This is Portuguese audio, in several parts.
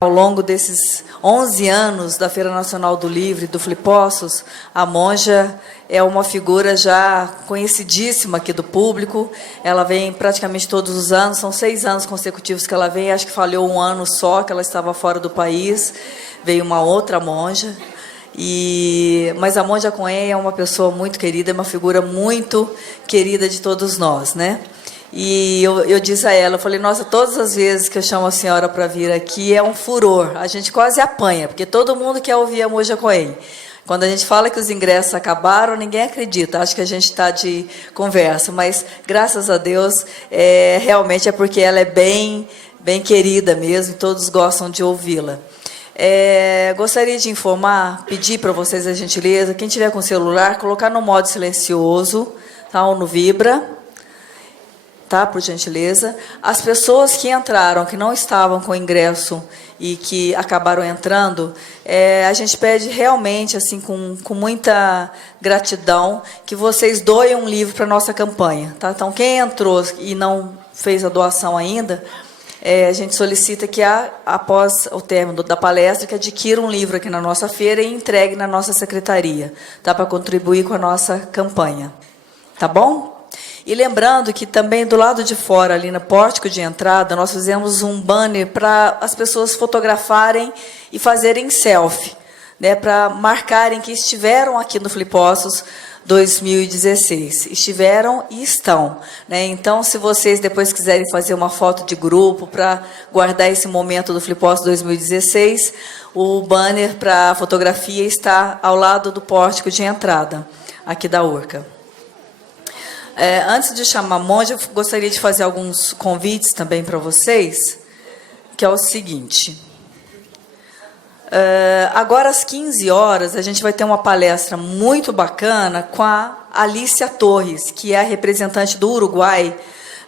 Ao longo desses 11 anos da Feira Nacional do Livro e do Flipossos, a Monja é uma figura já conhecidíssima aqui do público. Ela vem praticamente todos os anos, são 6 anos consecutivos que ela vem, acho que falhou um ano só, que ela estava fora do país, veio uma outra monja. Mas a Monja Cohen é uma pessoa muito querida, é uma figura muito querida de todos nós, né? E eu disse a ela, eu falei, nossa, todas as vezes que eu chamo a senhora para vir aqui é um furor, a gente quase apanha, porque todo mundo quer ouvir a Monja Cohen. Quando a gente fala que os ingressos acabaram, ninguém acredita, acho que a gente está de conversa, mas, graças a Deus, realmente é porque ela é bem querida mesmo, e todos gostam de ouvi-la. Gostaria de informar, pedir para vocês a gentileza, quem tiver com celular, colocar no modo silencioso, tá, ou no vibra, tá, por gentileza. As pessoas que entraram, que não estavam com ingresso e que acabaram entrando, a gente pede realmente, assim, com muita gratidão, que vocês doem um livro para a nossa campanha. Tá? Então, quem entrou e não fez a doação ainda, a gente solicita que, após o término da palestra, que adquira um livro aqui na nossa feira e entregue na nossa secretaria, tá, para contribuir com a nossa campanha. Tá bom? E lembrando que também do lado de fora, ali no pórtico de entrada, nós fizemos um banner para as pessoas fotografarem e fazerem selfie, né, para marcarem que estiveram aqui no Flipossos 2016. Estiveram e estão, né? Então, se vocês depois quiserem fazer uma foto de grupo para guardar esse momento do Flipossos 2016, o banner para a fotografia está ao lado do pórtico de entrada, aqui da Urca. Antes de chamar a Monja, eu gostaria de fazer alguns convites também para vocês, que é o seguinte. Agora, às 15 horas, a gente vai ter uma palestra muito bacana com a Alicia Torres, que é a representante do Uruguai,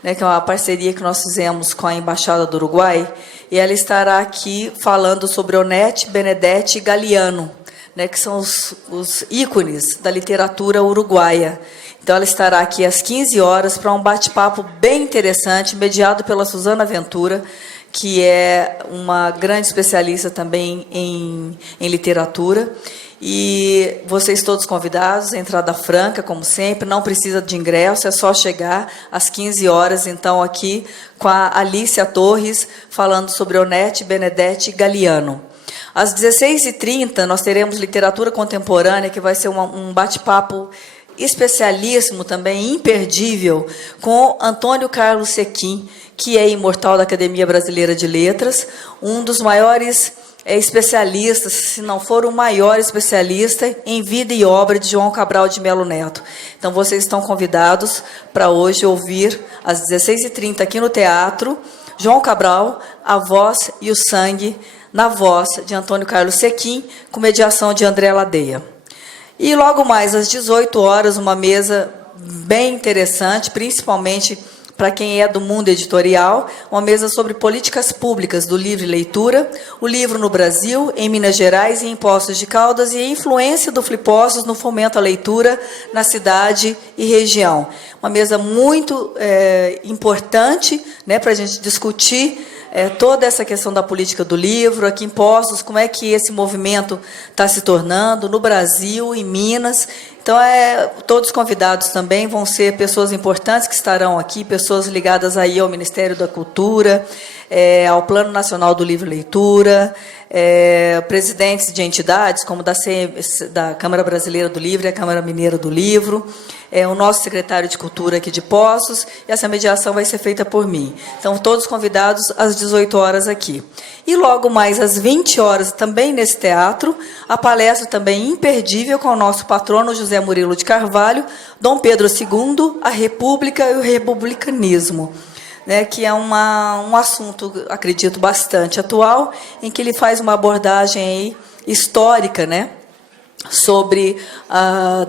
né, que é uma parceria que nós fizemos com a Embaixada do Uruguai, e ela estará aqui falando sobre Onete, Benedetti e Galiano, né, que são os ícones da literatura uruguaia. Então, ela estará aqui às 15 horas para um bate-papo bem interessante, mediado pela Suzana Ventura, que é uma grande especialista também em literatura. E vocês todos convidados, entrada franca, como sempre, não precisa de ingresso, é só chegar às 15 horas, então, aqui com a Alicia Torres, falando sobre Onete, Benedetti e Galiano. Às 16h30, nós teremos literatura contemporânea, que vai ser um bate-papo especialíssimo também, imperdível, com Antônio Carlos Sequim, que é imortal da Academia Brasileira de Letras, um dos maiores especialistas, se não for o maior especialista em vida e obra de João Cabral de Melo Neto. Então, vocês estão convidados para hoje ouvir, às 16h30, aqui no teatro, João Cabral, a voz e o sangue, na voz de Antônio Carlos Sequim, com mediação de André Ladeia. E logo mais, às 18 horas, uma mesa bem interessante, principalmente para quem é do mundo editorial, uma mesa sobre políticas públicas do livro e leitura, o livro no Brasil, em Minas Gerais e em Poços de Caldas, e a influência do Flipossos no fomento à leitura na cidade e região. Uma mesa muito importante, né, para a gente discutir toda essa questão da política do livro, aqui em Poços, como é que esse movimento está se tornando, no Brasil, em Minas. Então, todos convidados também vão ser pessoas importantes que estarão aqui, pessoas ligadas aí ao Ministério da Cultura, ao Plano Nacional do Livro e Leitura, presidentes de entidades, como da Câmara Brasileira do Livro e a Câmara Mineira do Livro, o nosso secretário de Cultura aqui de Poços, e essa mediação vai ser feita por mim. Então, todos convidados às 18 horas aqui. E logo mais às 20 horas, também nesse teatro, a palestra também imperdível com o nosso patrono José Murilo de Carvalho, Dom Pedro II, a República e o Republicanismo, né, que é um assunto, acredito, bastante atual, em que ele faz uma abordagem aí histórica, né, sobre,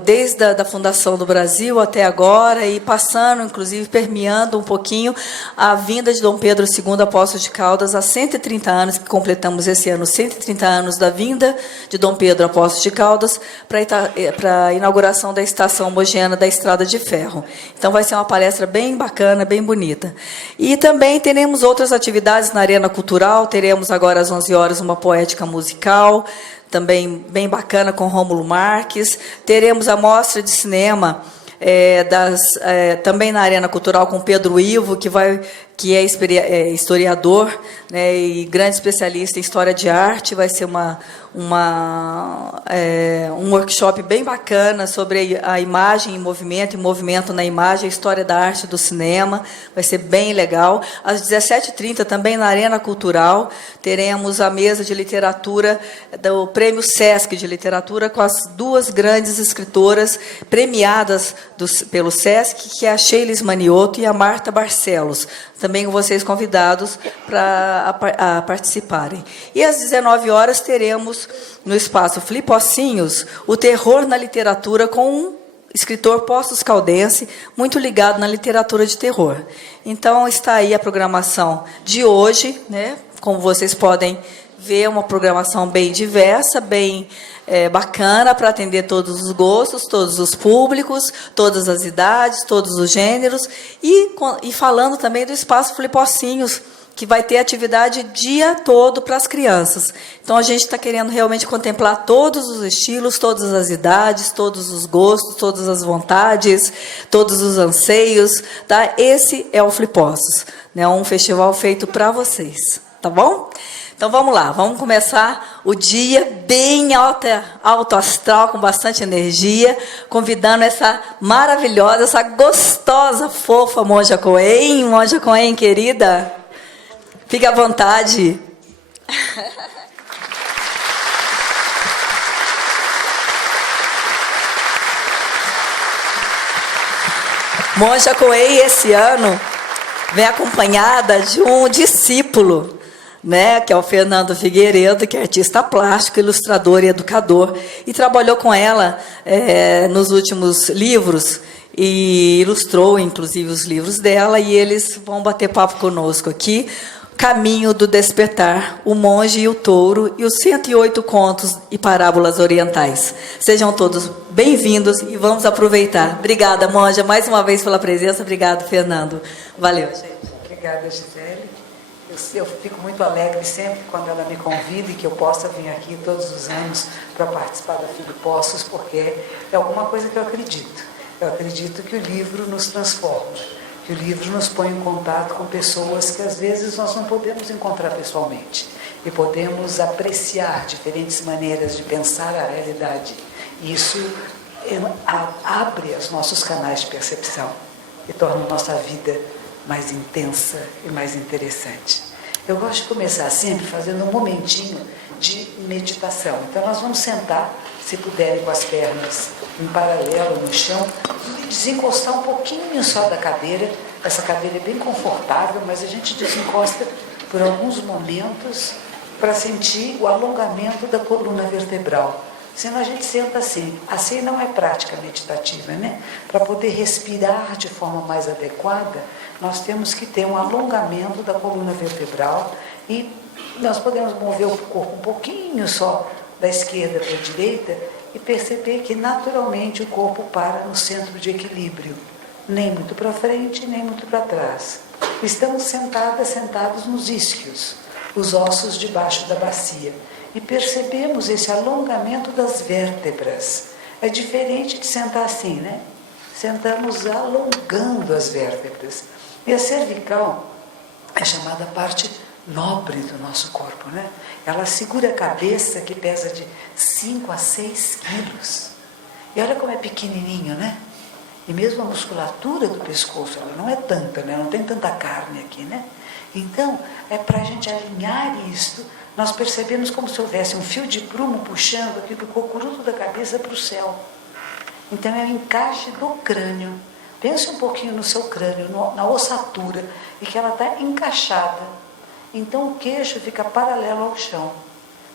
desde a da fundação do Brasil até agora, e passando, inclusive, permeando um pouquinho a vinda de Dom Pedro II, apóstolo de Caldas, há 130 anos, que completamos esse ano, 130 anos da vinda de Dom Pedro, apóstolo de Caldas, para a inauguração da estação Mogiana da Estrada de Ferro. Então, vai ser uma palestra bem bacana, bem bonita. E também teremos outras atividades na Arena Cultural, teremos agora às 11 horas uma poética musical, também bem bacana, com Rômulo Marques. Teremos a mostra de cinema também na Arena Cultural com Pedro Ivo, que é historiador, né, e grande especialista em história de arte. Vai ser um workshop bem bacana sobre a imagem em movimento, e movimento na imagem, a história da arte do cinema. Vai ser bem legal. Às 17h30, também na Arena Cultural, teremos a mesa de literatura do Prêmio Sesc de Literatura, com as duas grandes escritoras premiadas pelo Sesc, que é a Sheila Manioto e a Marta Barcelos. Também com vocês convidados para participarem. E às 19 horas teremos, no espaço Flipocinhos, o terror na literatura, com um escritor postos-caldense, muito ligado na literatura de terror. Então, está aí a programação de hoje, né? Como vocês podem ver, uma programação bem diversa, bem bacana, para atender todos os gostos, todos os públicos, todas as idades, todos os gêneros, e falando também do espaço Flipocinhos, que vai ter atividade o dia todo para as crianças. Então, a gente está querendo realmente contemplar todos os estilos, todas as idades, todos os gostos, todas as vontades, todos os anseios. Tá? Esse é o Flipossos, né? Um festival feito para vocês. Tá bom? Então, vamos lá. Vamos começar o dia bem alto astral, com bastante energia, convidando essa maravilhosa, essa gostosa, fofa Monja Coen. Monja Coen, querida, fique à vontade. Monja Coen, esse ano, vem acompanhada de um discípulo, né, que é o Fernando Figueiredo, que é artista plástico, ilustrador e educador, e trabalhou com ela nos últimos livros, e ilustrou, inclusive, os livros dela, e eles vão bater papo conosco aqui. Caminho do Despertar, o Monge e o Touro, e os 108 contos e parábolas orientais. Sejam todos bem-vindos e vamos aproveitar. Obrigada, Monja, mais uma vez pela presença. Obrigado, Fernando. Valeu, gente. Obrigada, Gisele. Eu fico muito alegre sempre quando ela me convida e que eu possa vir aqui todos os anos para participar da Filipossos, porque é alguma coisa que eu acredito. Eu acredito que o livro nos transforma, que o livro nos põe em contato com pessoas que às vezes nós não podemos encontrar pessoalmente, e podemos apreciar diferentes maneiras de pensar a realidade. E isso abre os nossos canais de percepção e torna a nossa vida mais intensa e mais interessante. Eu gosto de começar sempre fazendo um momentinho de meditação. Então, nós vamos sentar, se puderem, com as pernas em paralelo no chão, e desencostar um pouquinho só da cadeira. Essa cadeira é bem confortável, mas a gente desencosta por alguns momentos para sentir o alongamento da coluna vertebral. Senão a gente senta assim. Assim não é prática meditativa, né? Para poder respirar de forma mais adequada, nós temos que ter um alongamento da coluna vertebral, e nós podemos mover o corpo um pouquinho só da esquerda para a direita e perceber que naturalmente o corpo para no centro de equilíbrio, nem muito para frente, nem muito para trás. Estamos sentados nos isquios, os ossos debaixo da bacia, e percebemos esse alongamento das vértebras. É diferente de sentar assim, né? Sentamos alongando as vértebras. E a cervical é chamada parte nobre do nosso corpo, né? Ela segura a cabeça, que pesa de 5 a 6 quilos. E olha como é pequenininho, né? E mesmo a musculatura do pescoço, ela não é tanta, né? Não tem tanta carne aqui, né? Então, é para a gente alinhar isto, nós percebemos como se houvesse um fio de prumo puxando aqui do cocuruto da cabeça para o céu. Então, é o encaixe do crânio. Pense um pouquinho no seu crânio, na ossatura, e que ela está encaixada. Então, o queixo fica paralelo ao chão.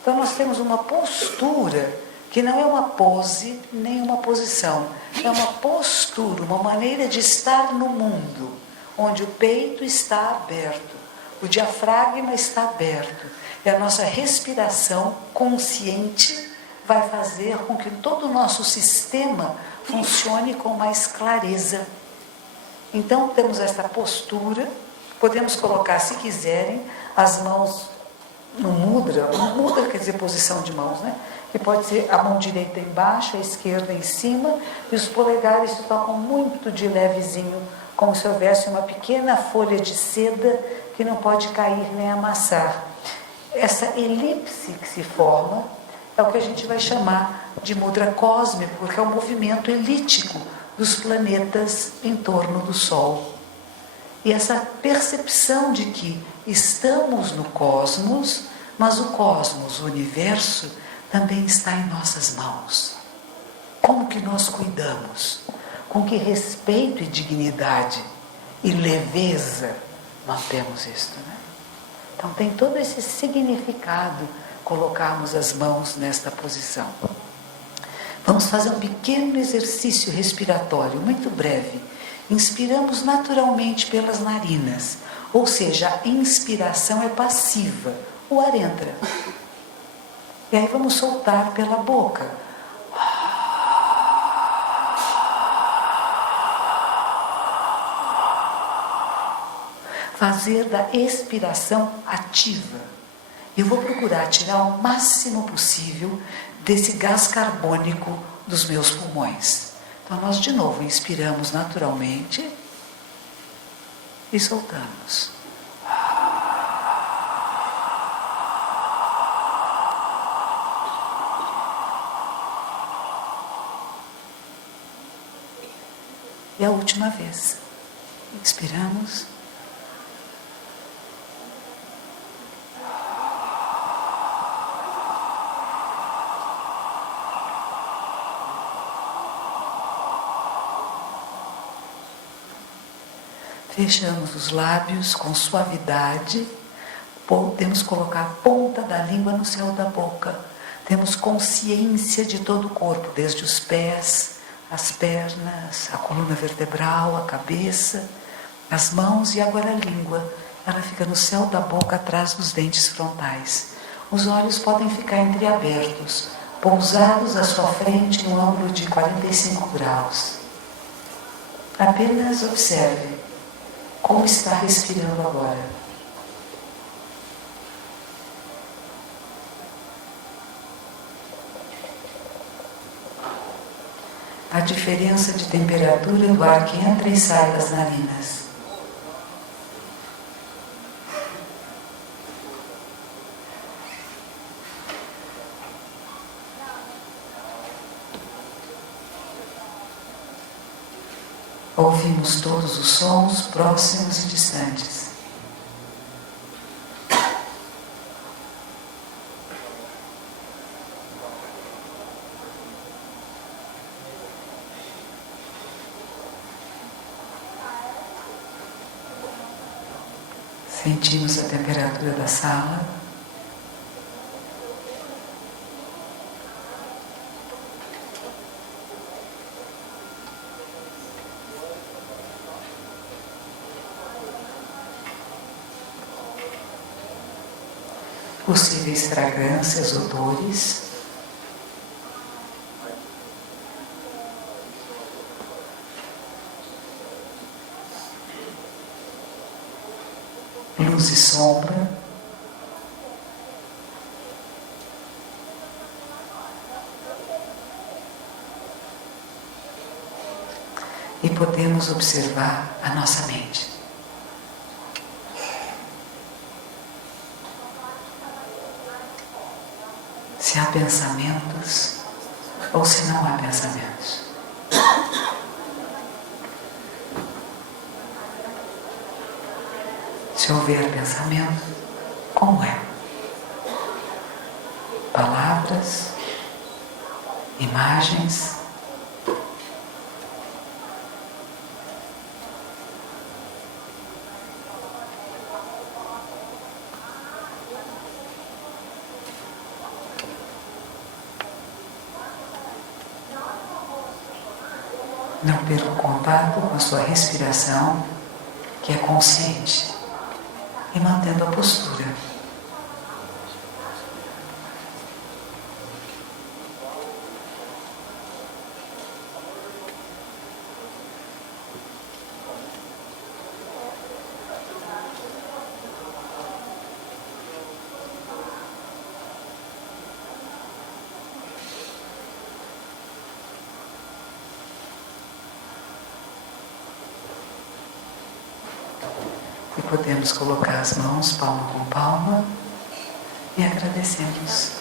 Então, nós temos uma postura que não é uma pose nem uma posição, é uma postura, uma maneira de estar no mundo, onde o peito está aberto, o diafragma está aberto, e a nossa respiração consciente vai fazer com que todo o nosso sistema funcione com mais clareza. Então temos esta postura, podemos colocar, se quiserem, as mãos no mudra. O mudra quer dizer posição de mãos, né? Que pode ser a mão direita embaixo, a esquerda em cima, e os polegares se tocam muito de levezinho, como se houvesse uma pequena folha de seda que não pode cair nem amassar. Essa elipse que se forma é o que a gente vai chamar de mudra cósmico, porque é o movimento elíptico dos planetas em torno do Sol. E essa percepção de que estamos no cosmos, mas o cosmos, o universo, também está em nossas mãos. Como que nós cuidamos? Com que respeito e dignidade e leveza mantemos isto, né? Então tem todo esse significado colocarmos as mãos nesta posição. Vamos fazer um pequeno exercício respiratório, muito breve. Inspiramos naturalmente pelas narinas, ou seja, a inspiração é passiva, o ar entra. E aí vamos soltar pela boca. Fazer da expiração ativa. Eu vou procurar tirar o máximo possível desse gás carbônico dos meus pulmões. Então nós de novo inspiramos naturalmente e soltamos. E a última vez. Inspiramos. Fechamos os lábios com suavidade, podemos colocar a ponta da língua no céu da boca. Temos consciência de todo o corpo, desde os pés, as pernas, a coluna vertebral, a cabeça, as mãos e agora a língua. Ela fica no céu da boca, atrás dos dentes frontais. Os olhos podem ficar entreabertos, pousados à sua frente no ângulo de 45 graus. Apenas observe como está respirando agora. A diferença de temperatura do ar que entra e sai das narinas. Ouvimos todos os sons próximos e distantes. Sentimos a temperatura da sala. Possíveis fragrâncias, odores. Luz e sombra. E podemos observar a nossa mente. Se há pensamentos ou se não há pensamentos. Se houver pensamento, como é? Palavras, imagens. Não perca o contato com a sua respiração, que é consciente, e mantendo a postura. E podemos colocar as mãos palma com palma e agradecemos.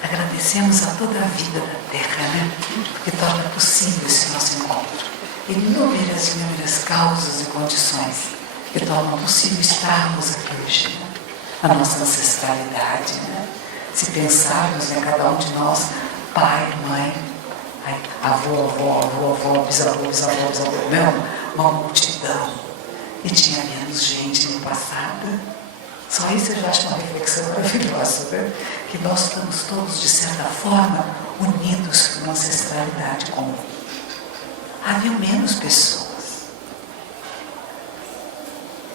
Agradecemos a toda a vida da Terra, né? Que torna possível esse nosso encontro. Inúmeras causas e condições que tornam possível estarmos aqui hoje. Né? A nossa ancestralidade, né? Se pensarmos em cada um de nós, pai, mãe, avô, bisavô, não, uma multidão. E tinha menos gente no passado. Só isso eu já acho uma reflexão maravilhosa, né? Que nós estamos todos, de certa forma, unidos por uma ancestralidade comum. Havia menos pessoas.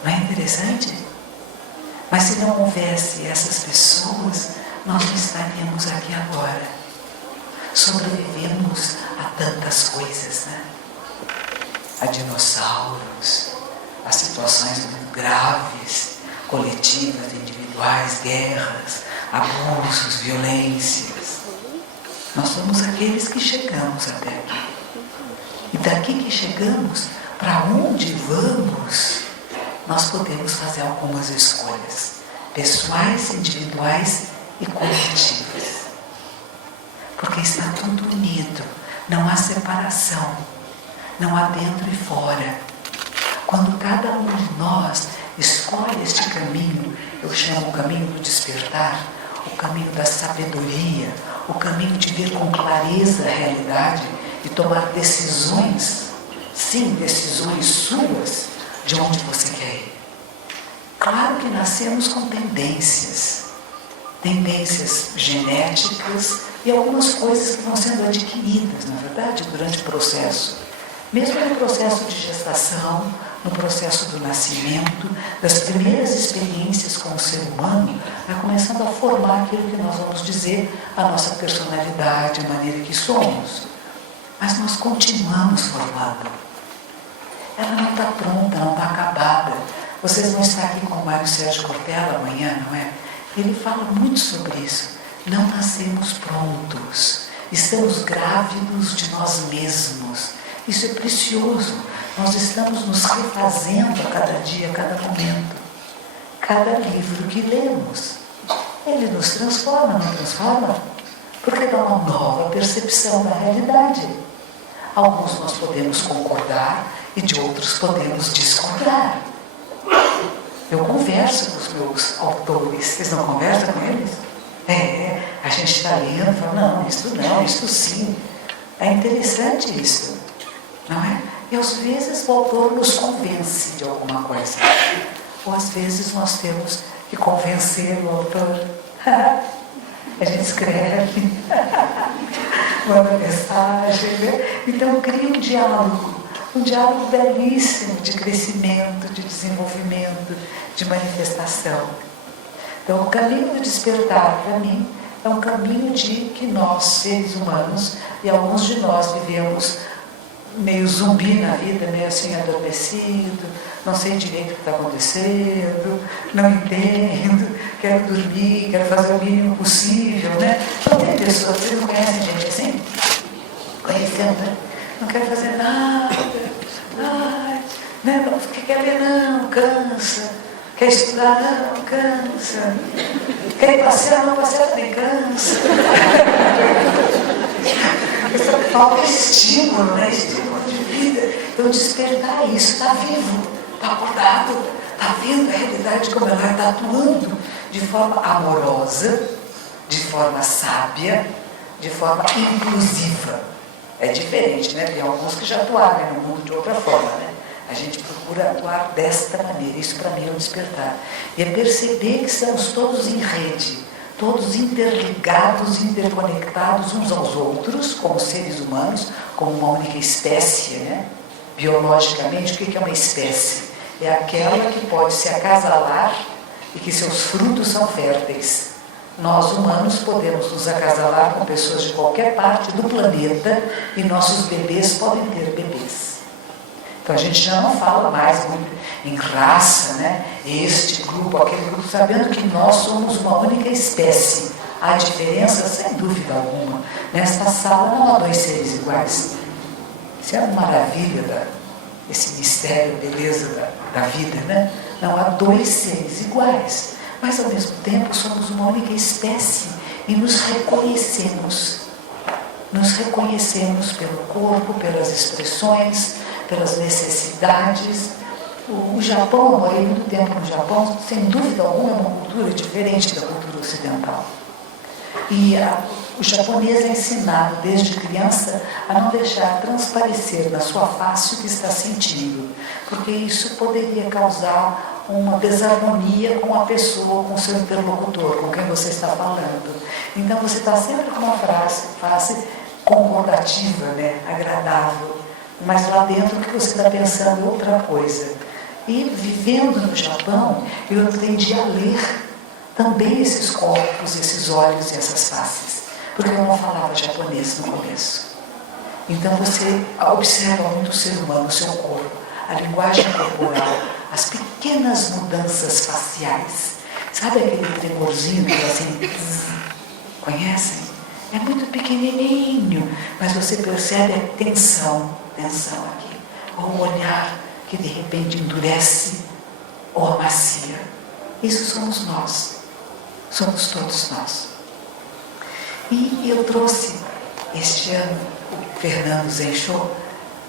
Não é interessante? Mas se não houvesse essas pessoas, nós não estaríamos aqui agora. Sobrevivemos a tantas coisas, né? A dinossauros, a situações muito graves, coletivas, individuais, guerras, abusos, violências. Nós somos aqueles que chegamos até aqui. E daqui que chegamos, para onde vamos, nós podemos fazer algumas escolhas, pessoais, individuais e coletivas. Porque está tudo unido, não há separação, não há dentro e fora. Quando cada um de nós escolhe este caminho, eu chamo o caminho do despertar, o caminho da sabedoria, o caminho de ver com clareza a realidade e tomar decisões, sim, decisões suas, de onde você quer ir. Claro que nascemos com tendências genéticas e algumas coisas que vão sendo adquiridas, na verdade, durante o processo. Mesmo no processo de gestação, no processo do nascimento, das primeiras experiências com o ser humano, vai começando a formar aquilo que nós vamos dizer, a nossa personalidade, a maneira que somos. Mas nós continuamos formando. Ela não está pronta, não está acabada. Vocês vão estar aqui com o Mário Sérgio Cortella amanhã, não é? Ele fala muito sobre isso. Não nascemos prontos. Estamos grávidos de nós mesmos. Isso é precioso. Nós estamos nos refazendo a cada dia, a cada momento. Cada livro que lemos, ele nos transforma, não transforma? Porque dá uma nova percepção da realidade. Alguns nós podemos concordar e de outros podemos discordar. Eu converso com os meus autores. Vocês não conversam com eles? A gente está lendo e fala, não, isto sim. É interessante isso, não é? E às vezes o autor nos convence de alguma coisa. Ou às vezes nós temos que convencer o autor. A gente escreve, manda mensagem, né? Então cria um diálogo belíssimo de crescimento, de desenvolvimento, de manifestação. Então, o caminho do despertar, para mim, é um caminho de que nós, seres humanos, e alguns de nós vivemos meio zumbi na vida, meio assim adormecido, não sei direito o que está acontecendo, não entendo, quero dormir, quero fazer o mínimo possível, né? Então tem pessoas, vocês não conhecem gente assim? Conhecendo, né? Não quero fazer nada, né? Não quer ler não, cansa, quer estudar não, cansa, quer ir passear não, passear também cansa. Falta estímulo, né? Estímulo de vida. Então despertar isso, está vivo, está acordado, está vendo a realidade como ela está atuando de forma amorosa, de forma sábia, de forma inclusiva. É diferente, né? Tem alguns que já atuaram no mundo de outra forma, né? A gente procura atuar desta maneira. Isso para mim é o despertar. E é perceber que estamos todos em rede, todos interligados, interconectados uns aos outros, como seres humanos, como uma única espécie, né? Biologicamente, o que é uma espécie? É aquela que pode se acasalar e que seus frutos são férteis. Nós, humanos, podemos nos acasalar com pessoas de qualquer parte do planeta e nossos bebês podem ter bebês. Então, a gente já não fala mais muito em raça, né? Este grupo, aquele grupo, sabendo que nós somos uma única espécie. Há diferença, sem dúvida alguma. Nesta sala não há dois seres iguais. Isso é uma maravilha, esse mistério, beleza da vida, né? Não há dois seres iguais. Mas, ao mesmo tempo, somos uma única espécie e nos reconhecemos. Nos reconhecemos pelo corpo, pelas expressões, pelas necessidades. O Japão, eu morei muito tempo no Japão, sem dúvida alguma, é uma cultura diferente da cultura ocidental. E o japonês é ensinado desde criança a não deixar transparecer na sua face o que está sentindo, porque isso poderia causar uma desarmonia com a pessoa, com o seu interlocutor, com quem você está falando. Então você está sempre com uma face concordativa, né? Agradável, mas lá dentro o que você está pensando é outra coisa. E vivendo no Japão, eu aprendi a ler também esses corpos, esses olhos e essas faces, porque eu não falava japonês no começo. Então você observa muito o ser humano, o seu corpo, a linguagem corporal, as pequenas mudanças faciais. Sabe aquele tremorzinho que é assim, conhecem? É muito pequenininho, mas você percebe a tensão aqui, ou um olhar que de repente endurece ou amacia. Isso somos nós. Somos todos nós. E eu trouxe este ano o Fernando Zenchou,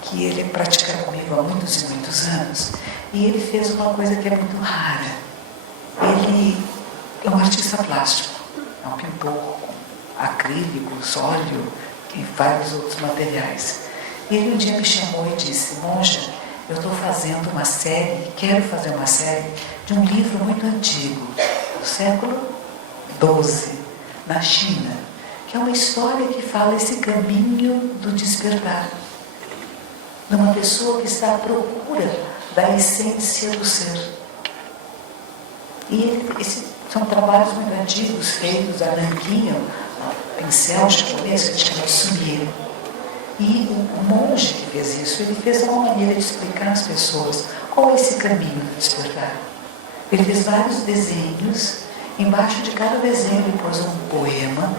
que ele pratica comigo há muitos e muitos anos, e ele fez uma coisa que é muito rara. Ele é um artista plástico, é um pintor com acrílicos, óleo e vários outros materiais. E ele um dia me chamou e disse: Monja, eu estou fazendo uma série, quero fazer uma série de um livro muito antigo, do século XII, na China, que é uma história que fala esse caminho do despertar, de uma pessoa que está à procura da essência do ser. E são trabalhos muito antigos, feitos a nanquim, pincel japonês que chama de sumie. E o monge que fez isso, ele fez uma maneira de explicar às pessoas qual é esse caminho do despertar. Ele fez vários desenhos, embaixo de cada desenho ele pôs um poema,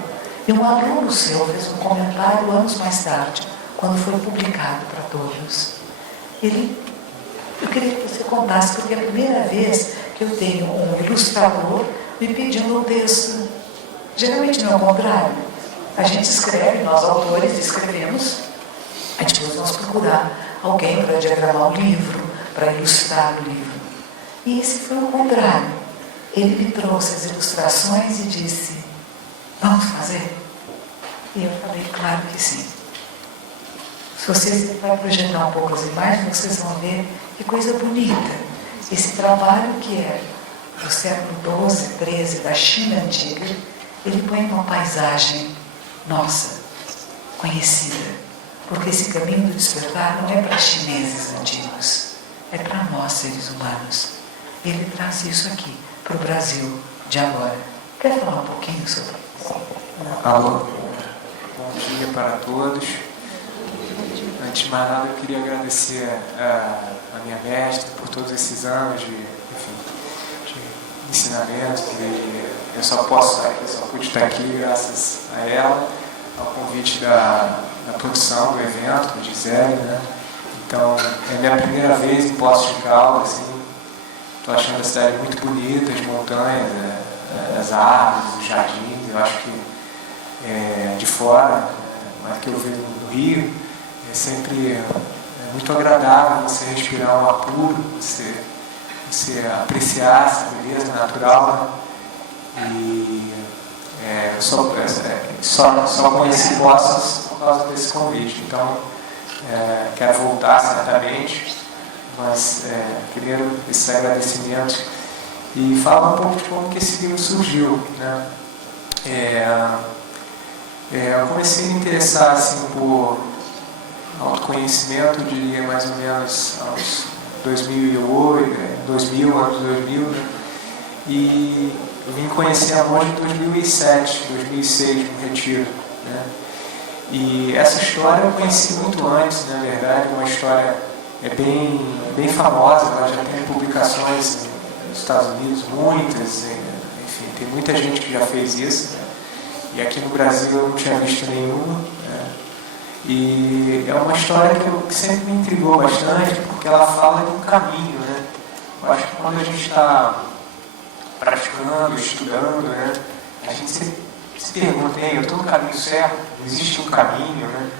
e um aluno seu fez um comentário anos mais tarde, quando foi publicado para todos. Eu queria que você contasse, porque é a primeira vez que eu tenho um ilustrador me pedindo um texto. Geralmente não é o contrário. A gente escreve, nós autores escrevemos, e depois vamos procurar alguém para diagramar o livro, para ilustrar o livro. E esse foi o contrário. Ele me trouxe as ilustrações e disse: vamos fazer? E eu falei: claro que sim. Se vocês vão projetar um pouco as imagens, vocês vão ver que coisa bonita. Esse trabalho que é do século XII, XIII, da China antiga, ele põe uma paisagem nossa, conhecida. Porque esse caminho do despertar não é para chineses antigos, é para nós, seres humanos. E ele traz isso aqui, para o Brasil de agora. Quer falar um pouquinho sobre isso? Alô, bom dia para todos. Antes de mais nada, eu queria agradecer a minha mestra por todos esses anos de ensinamento, que eu só pude estar aqui graças a ela, ao convite da produção do evento, do Gisele, né? Então, é a minha primeira vez em Poços de Caldas, assim. Estou achando a cidade muito bonita, as montanhas, as árvores, os jardins. Eu acho que de fora, mas que eu vejo no Rio, é sempre muito agradável você respirar um ar puro, você apreciar essa beleza natural, né? E eu só conheci Poços por causa desse convite. Então, quero voltar certamente, mas primeiro esse agradecimento e falar um pouco de como que esse livro surgiu, né? Eu comecei a me interessar assim, por autoconhecimento, eu diria mais ou menos aos 2008, 2000, anos 2000, né? E eu vim conhecer a monja em 2007, 2006, no retiro, né? E essa história eu conheci muito antes, na verdade, uma história bem famosa, ela já tem publicações nos Estados Unidos, muitas, enfim, tem muita gente que já fez isso, né? E aqui no Brasil eu não tinha visto nenhuma, né? E é uma história que sempre me intrigou bastante, porque ela fala de um caminho, né? Eu acho que quando a gente está praticando, estudando, né, a gente se pergunta, eu estou no caminho certo? Existe um caminho, né?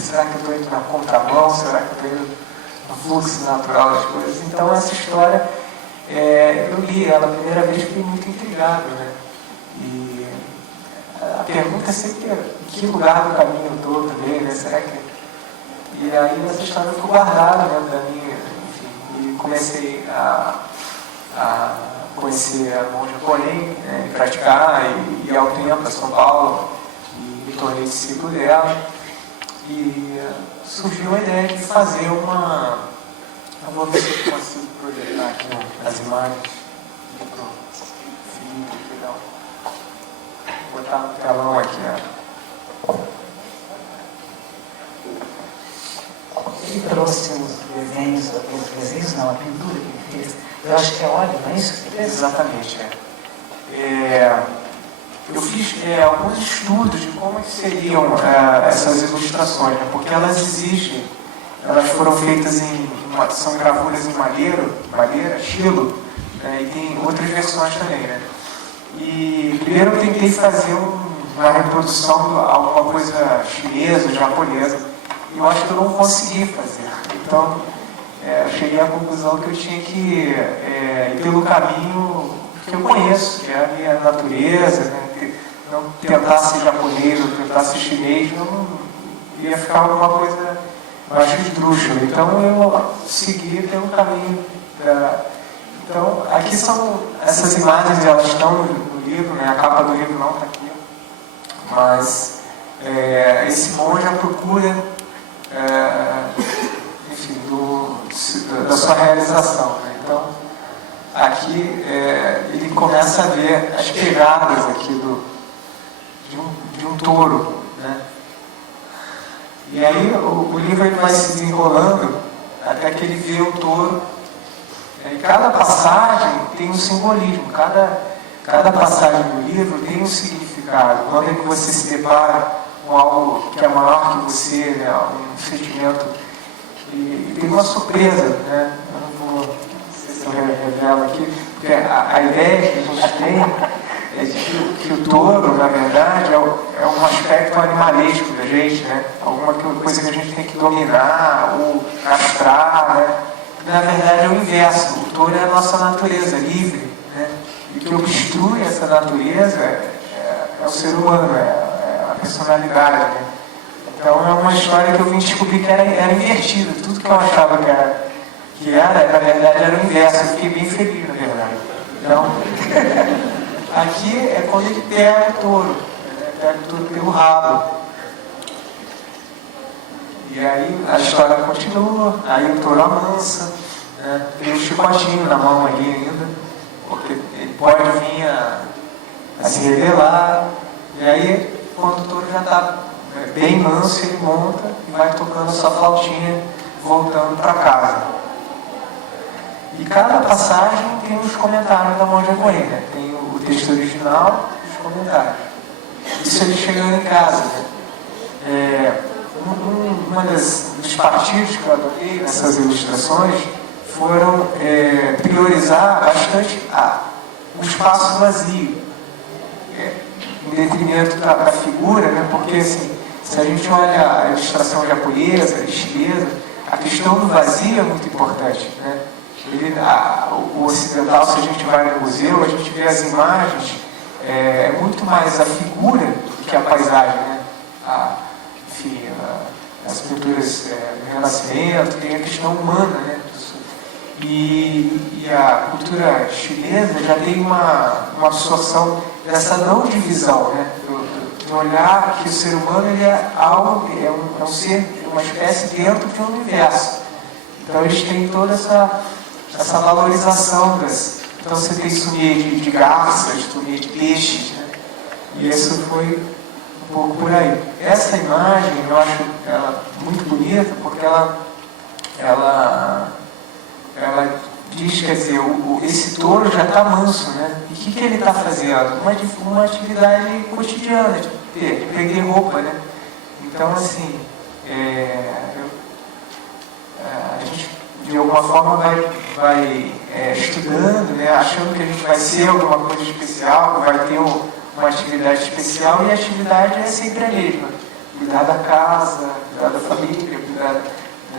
Será que eu estou indo na contramão? Será que eu estou indo no fluxo natural das coisas? Então essa história, eu li ela a primeira vez e fiquei muito intrigado, né? E a pergunta é sempre em que lugar do caminho eu estou também, né? Será que... E aí essa história ficou guardada, né, da minha, enfim, e comecei a conhecer a monja Koen, né, praticar, e ir ao templo, a São Paulo, e me tornei discípulo dela. E surgiu a ideia de fazer uma... Eu vou ver se eu consigo projetar aqui as imagens. Vou botar no telão aqui, Ele trouxe os desenhos, não, a pintura que ele fez. Eu acho que é óleo, não é isso que ele fez? Exatamente, eu fiz alguns estudos de como seriam essas ilustrações, né? Porque elas foram feitas são gravuras em madeira, estilo, né? E tem outras versões também, né? E primeiro eu tentei fazer uma reprodução de alguma coisa chinesa, japonesa, e eu acho que eu não consegui fazer. Então, eu cheguei à conclusão que eu tinha que ir pelo caminho que eu conheço, que é a minha natureza, né? Não tentar ser japonês ou tentar ser chinês, não ia ficar alguma coisa mais esdrúxula. Então eu segui pelo caminho Então, aqui são essas imagens, elas estão no livro, né? A capa do livro não está aqui, mas esse monge procura, enfim, da sua realização, né? Então, aqui ele começa a ver as pegadas aqui de um touro, né? E aí o livro ele vai se desenrolando até que ele vê o touro. E cada passagem tem um simbolismo, cada passagem do livro tem um significado. Quando é que você se depara com algo que é maior que você, né? Um sentimento. E tem uma surpresa, né? Eu não vou, não sei se eu revelo aqui, porque a ideia que a gente tem é de que o touro, na verdade, é um aspecto animalesco da gente, né? Alguma coisa que a gente tem que dominar ou castrar, né? Na verdade é o inverso, o touro é a nossa natureza livre, né? E o que obstrui essa natureza é o ser humano, é a personalidade, né? Então é uma história que eu vim descobrir que era invertida, tudo que eu achava que era, na verdade era o inverso, eu fiquei bem feliz, na verdade. Então, aqui é quando ele pega o touro, né? Pega o touro pelo rabo. E aí a história continua, aí o touro amansa, né? Tem um chicotinho na mão ali ainda, porque ele pode vir a se revelar. E aí, quando o touro já está bem manso, ele monta e vai tocando a sua flautinha, voltando para casa. E cada passagem tem os comentários da monja Koen, né? Tem o texto original e os comentários. Isso ele chegando em casa, né? Uma dos partidos que eu adotei nessas ilustrações foram priorizar bastante o espaço vazio, em detrimento da figura, né? Porque assim, se a gente olha a ilustração japonesa, chinesa, a questão do vazio é muito importante, né? O ocidental, se a gente vai no museu, a gente vê as imagens, é muito mais a figura do que a paisagem, né? Enfim, as pinturas do Renascimento, tem a questão humana, né? E a cultura chinesa já tem uma absorção dessa não divisão, né? Do olhar que o ser humano ele é algo, é um ser, uma espécie dentro de um universo. Então eles têm toda essa valorização das. Então você tem sommelier de garças, sommelier de peixes, né? E isso foi um pouco por aí. Essa imagem eu acho ela muito bonita porque ela diz, quer dizer, esse touro já está manso, né? E o que ele está fazendo? Uma atividade cotidiana, de prender roupa, né? Então, assim, a gente, de alguma forma, vai estudando, né? Achando que a gente vai ser alguma coisa especial, vai ter uma atividade especial, e a atividade é sempre a mesma. Cuidar da casa, cuidar da família, cuidar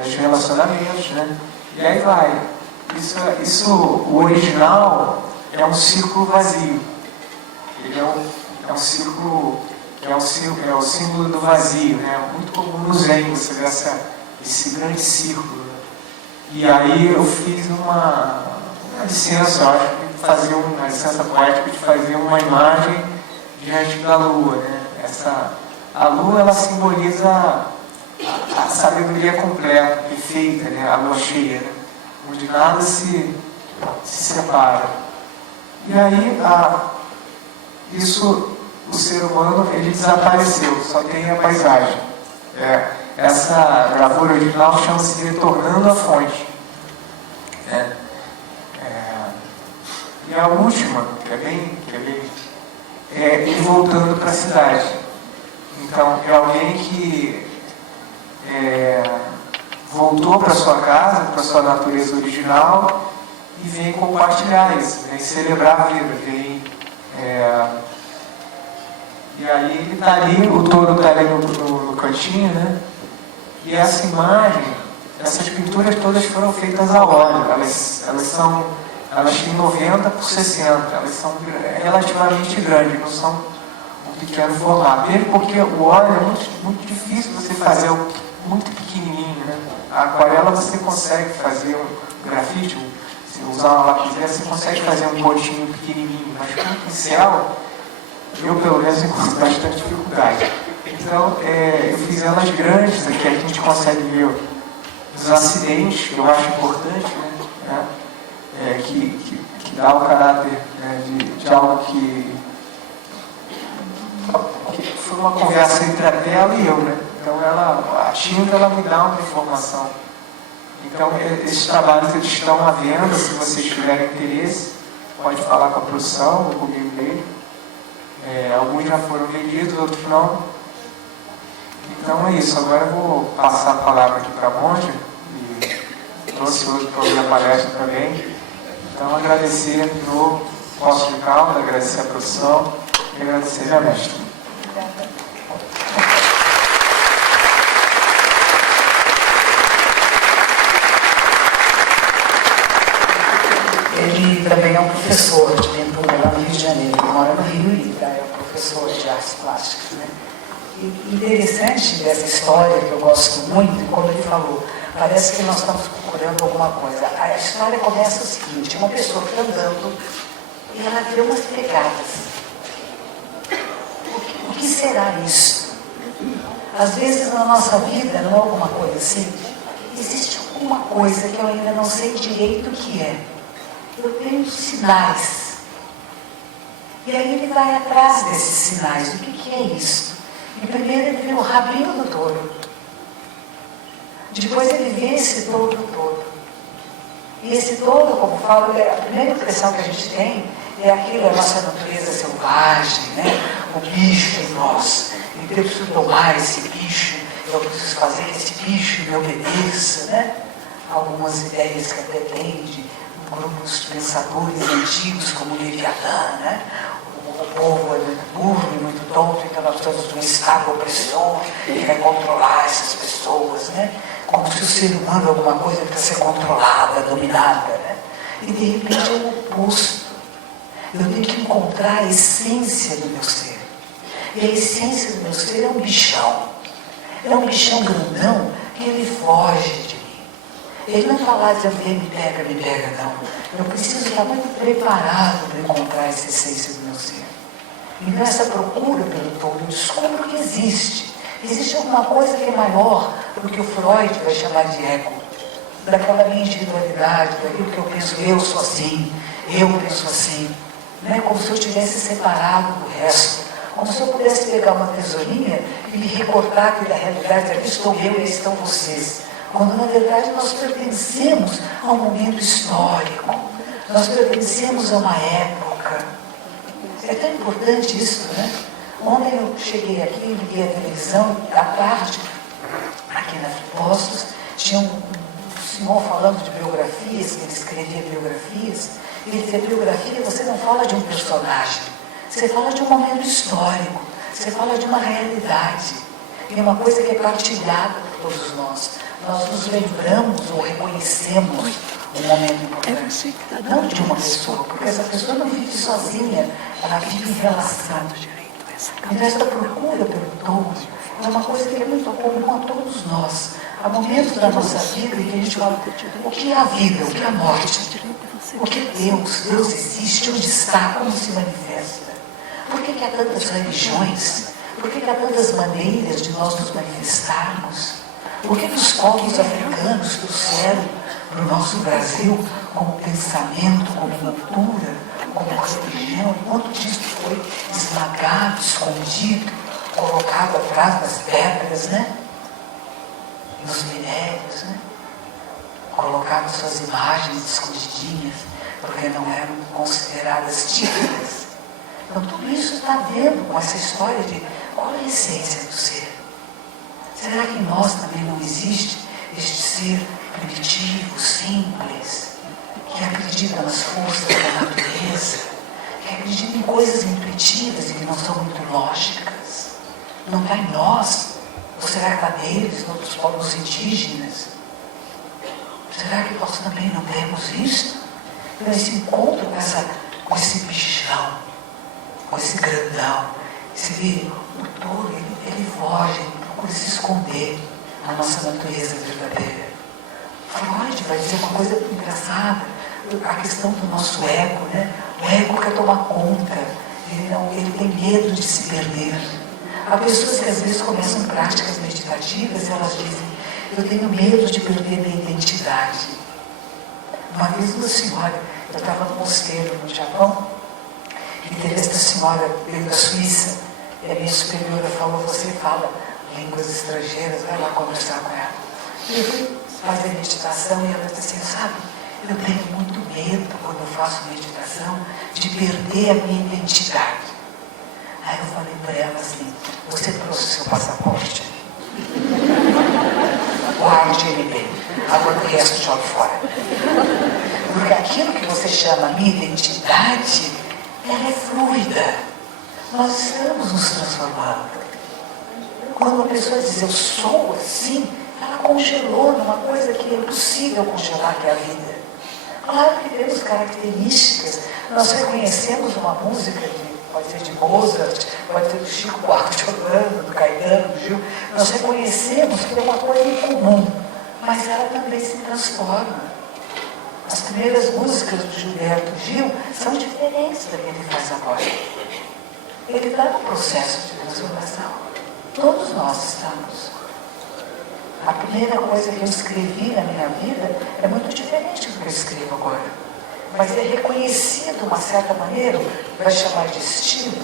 dos relacionamentos, né? E aí vai. Isso, o original é um círculo vazio. Ele é um círculo, é o símbolo do vazio, né? Muito comum no Zen você vê esse grande círculo. Né? E aí eu fiz uma licença, eu acho que fazer uma licença poética de fazer uma imagem diante da Lua, né? A Lua ela simboliza a sabedoria completa, perfeita, né? A Lua cheia, né? Onde nada se separa. E aí, o ser humano, ele desapareceu, só tem a paisagem. Essa gravura original chama-se Retornando à Fonte. E a última, é ele voltando para a cidade. Então, é alguém que voltou para sua casa, para sua natureza original e vem compartilhar isso, vem celebrar a vida, e aí ele está ali, o touro está ali no cantinho, né? E essa imagem, essas pinturas todas foram feitas a óleo, elas têm 90 por 60, elas são relativamente grandes, não são um pequeno formato, mesmo porque o óleo é muito difícil você fazer muito pequenininho, né? A aquarela você consegue fazer um grafite, se usar uma lapiseira, você consegue fazer um pontinho pequenininho, mas com o pincel, eu pelo menos encontro bastante dificuldade. Então, eu fiz elas grandes, aqui a gente consegue ver os acidentes, que eu acho importante, né? Que dá o caráter, né, de algo que foi uma conversa entre a tela e eu, né? Então a tinta ela me dá uma informação. Então esses trabalhos eles estão à venda, se vocês tiverem interesse, pode falar com a produção ou comigo mesmo. Alguns já foram vendidos, outros não. Então é isso, agora eu vou passar a palavra aqui para a Monja, e estou ansioso para ouvir a palestra também. Então agradecer de novo o Poço de Caldas, agradecer a produção e agradecer a minha mestra. Ele também é um professor de pintura lá no Rio de Janeiro, ele mora no Rio e é um professor de artes plásticas, né? E interessante dessa história, que eu gosto muito, como ele falou, parece que nós estamos procurando alguma coisa. A história começa o seguinte: uma pessoa que está andando e ela vê umas pegadas. O que será isso? Às vezes na nossa vida, não é alguma coisa assim, existe alguma coisa que eu ainda não sei direito o que é. Eu tenho sinais. E aí ele vai atrás desses sinais. O que é isso? E primeiro ele vê o rabinho do touro. Depois ele vê esse touro todo. E esse touro, como falo, a primeira impressão que a gente tem é aquilo, a nossa natureza selvagem, né? O bicho em nós. Então eu preciso domar esse bicho, eu preciso fazer que esse bicho me obedeça, né? Algumas ideias que até tem de grupos pensadores antigos como Leviatã, né? O povo é muito burro e muito tonto, então nós estamos num estado opressor que vai controlar essas pessoas, né? Como se o ser humano é alguma coisa para ser controlada, dominada, né? E de repente é o oposto. Eu tenho que encontrar a essência do meu ser. E a essência do meu ser é um bichão. É um bichão grandão que ele foge de mim. Ele não está lá dizendo, me pega, não. Eu preciso estar muito preparado para encontrar essa essência do meu ser. E nessa procura pelo todo, eu descubro que existe. Existe alguma coisa que é maior do que o Freud vai chamar de ego. Daquela minha individualidade, daquilo que eu penso, eu sou assim, eu penso assim. Não é como se eu tivesse separado do resto. Como se eu pudesse pegar uma tesourinha e me recortar que da realidade, aqui estou eu e estão vocês. Quando na verdade nós pertencemos a um momento histórico. Nós pertencemos a uma época. É tão importante isso, né? Ontem eu cheguei aqui, liguei a televisão, à tarde, aqui na Postos, tinha um senhor falando de biografias, que ele escrevia biografias, e ele dizia, biografia, você não fala de um personagem, você fala de um momento histórico, você fala de uma realidade, e é uma coisa que é partilhada por todos nós. Nós nos lembramos ou reconhecemos um momento importante, não de uma pessoa, porque essa pessoa não vive sozinha, ela vive em relação. E esta procura pelo todo é uma coisa que é muito comum a todos nós. Há momentos da nossa vida em que a gente fala, o que é a vida, o que é a morte? O que é Deus? Deus existe, onde está, como se manifesta? Por que há tantas religiões? Por que há tantas maneiras de nós nos manifestarmos? Por que os povos africanos trouxeram para o nosso Brasil como pensamento, como cultura, como religião? Quanto disso foi esmagado, escondido, colocado atrás das pedras, né? Nos minérios, né? Colocaram suas imagens escondidinhas, porque não eram consideradas dignas. Então tudo isso está vendo com essa história de qual é a essência do ser. Será que em nós também não existe este ser primitivo, simples, que acredita nas forças da natureza, que acredita em coisas intuitivas e que não são muito lógicas? Não está em nós? Ou será que está neles, nos outros povos indígenas? Será que nós também não temos isso? Então, esse encontro com esse bichão, com esse grandão, o touro, ele foge, ele procura se esconder na nossa natureza verdadeira. Freud vai dizer uma coisa engraçada, a questão do nosso ego, né? O ego quer tomar conta, ele tem medo de se perder. Há pessoas que às vezes começam práticas meditativas e elas dizem, eu tenho medo de perder minha identidade. Uma vez uma senhora, eu estava no mosteiro no Japão, e teve esta senhora, veio da Suíça, e a minha superiora falou, você fala línguas estrangeiras, vai lá conversar com ela. E eu fui fazer meditação e ela disse assim, sabe, eu tenho muito medo quando eu faço meditação de perder a minha identidade. Aí eu falei para ela assim, você trouxe o seu passaporte? Guarde ele bem, agora o resto joga fora. Porque aquilo que você chama minha identidade, ela é fluida. Nós estamos nos transformando. Quando uma pessoa diz eu sou assim, ela congelou numa coisa que é impossível congelar, que é a vida. Claro que temos características. Nós reconhecemos uma música, pode ser de Mozart, pode ser do Chico Buarque de Holanda, do Caetano, do Gil. Nós reconhecemos que é uma coisa incomum, mas ela também se transforma. As primeiras músicas do Gilberto Gil são diferentes da que ele faz agora. Ele está no processo de transformação. Todos nós estamos. A primeira coisa que eu escrevi na minha vida é muito diferente do que eu escrevo agora. Mas é reconhecido de uma certa maneira, vai chamar de estilo.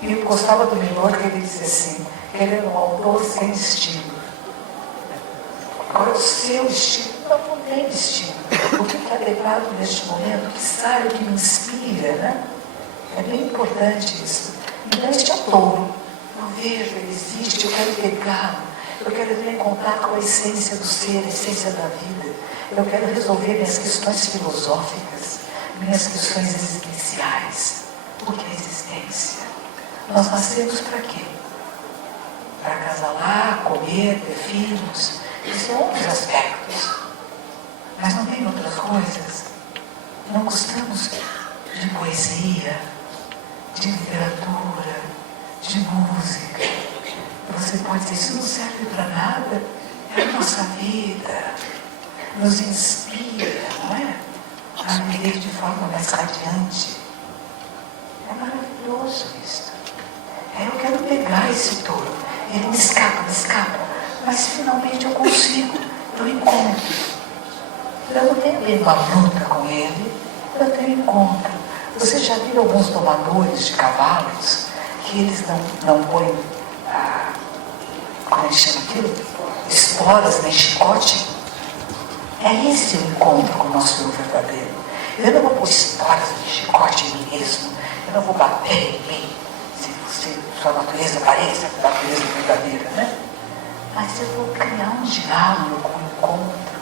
E eu gostava do Milor, que ele dizia assim, que ele era um autor sem estilo. Agora o seu estilo não tem estilo. O que está adequado neste momento, o que sai, o que me inspira, né? É bem importante isso. Então este é o touro. Eu vejo, ele existe, eu quero pegá-lo. Eu quero entrar em contato com a essência do ser, a essência da vida. Eu quero resolver minhas questões filosóficas, minhas questões existenciais. O que é existência? Nós nascemos para quê? Para acasalar, comer, ter filhos. Isso é outros aspectos. Mas não tem outras coisas. Não gostamos de poesia, de literatura, de música. Você pode dizer, isso não serve para nada. É a nossa vida. nos inspira, não é? A viver de forma mais radiante. É maravilhoso isso. Eu quero pegar esse touro. Ele me escapa, mas finalmente eu consigo, eu encontro. Eu não tenho uma luta com ele, eu tenho encontro. Você já viu alguns domadores de cavalos que eles não põem, como é que chama aquilo? Esporas nem chicote? É esse o encontro com o nosso eu verdadeiro. Eu não vou pôr esporas nem chicote em mim mesmo. Eu não vou bater em mim. Se sua natureza pareça a natureza verdadeira, né? Mas eu vou criar um diálogo, um encontro,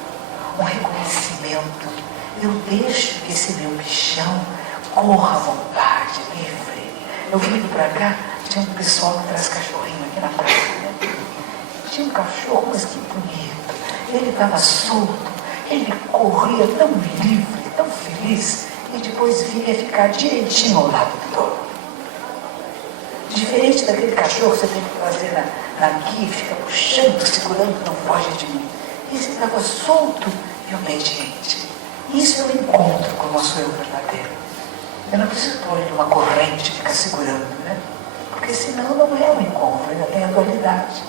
um reconhecimento. Eu deixo que esse meu bichão corra à vontade, livre. Eu vim para cá, tinha um pessoal que traz cachorrinho aqui na praia, né? Tinha um cachorro, mas que bonito. Ele estava solto, ele corria tão livre, tão feliz, e depois vinha ficar direitinho ao lado do dono. Diferente daquele cachorro que você tem que trazer na guia, fica puxando, segurando, não foge de mim. Esse estava solto e obediente. Isso eu encontro com o nosso eu verdadeiro. Eu não preciso pôr ele numa corrente e ficar segurando, né? Porque senão não é um encontro, ainda tem a dualidade.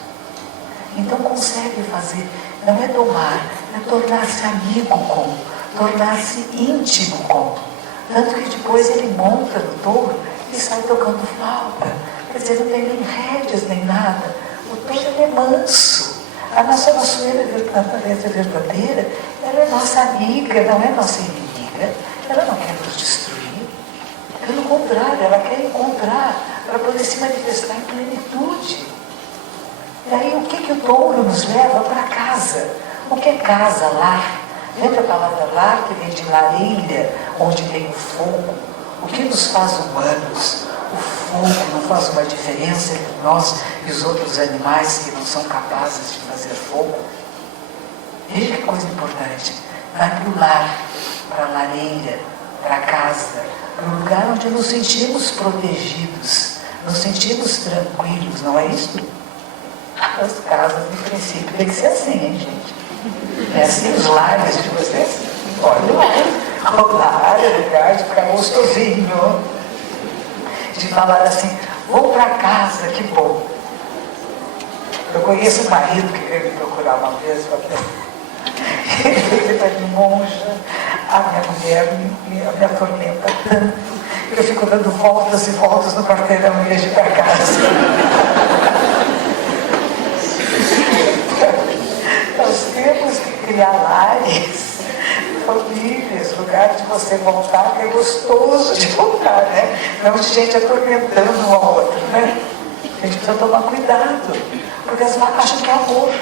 Então consegue fazer, não é domar, é tornar-se amigo com, tornar-se íntimo com. Tanto que depois ele monta no touro e sai tocando flauta. Quer dizer, não tem nem rédeas, nem nada. O touro é manso. A nossa maçoeira verdadeira, ela é nossa amiga, não é nossa inimiga. Ela não quer nos destruir. Pelo contrário, ela quer encontrar para poder se manifestar em plenitude. E aí, o que o touro nos leva para casa? O que é casa, lar? Lembra a palavra lar, que vem de lareira, onde tem o fogo? O que nos faz humanos? O fogo não faz uma diferença entre nós e os outros animais que não são capazes de fazer fogo? Veja que coisa importante. Vai para o lar, para a lareira, para a casa, para o lugar onde nos sentimos protegidos, nos sentimos tranquilos, não é isso? As casas, em princípio, tem que ser assim, hein, gente? É assim os lares de vocês. Olha lá, o lar é lugar de ficar gostosinho, de falar assim, vou para casa, que bom. Eu conheço um marido que veio me procurar uma vez, ele está de monja, a minha mulher me atormenta tanto, que eu fico dando voltas e voltas no quarteirão em vez de ir para casa. Nós temos que criar lares, famílias, lugares de você voltar, que é gostoso de voltar, né? Não de gente atormentando um ao outro, né? A gente precisa tomar cuidado, porque as vacas acham que é amor.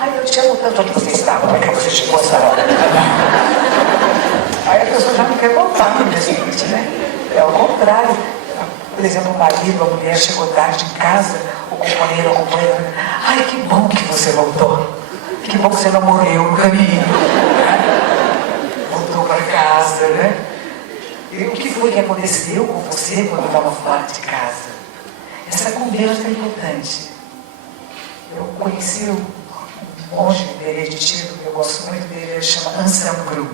Ai, eu te amo tanto onde você estava, como é que você chegou a essa hora? Aí a pessoa já não quer voltar no dia seguinte, né? É ao contrário. Por exemplo, o marido, a mulher chegou tarde em casa, o companheiro, a companheira, ai, que bom que você voltou. Que bom que você não morreu no caminho. Voltou para casa, né? E o que foi que aconteceu com você quando estava fora de casa? Essa conversa é importante. Eu conheci um monge beneditino, que eu gosto muito dele, ele chama Anselm Grun.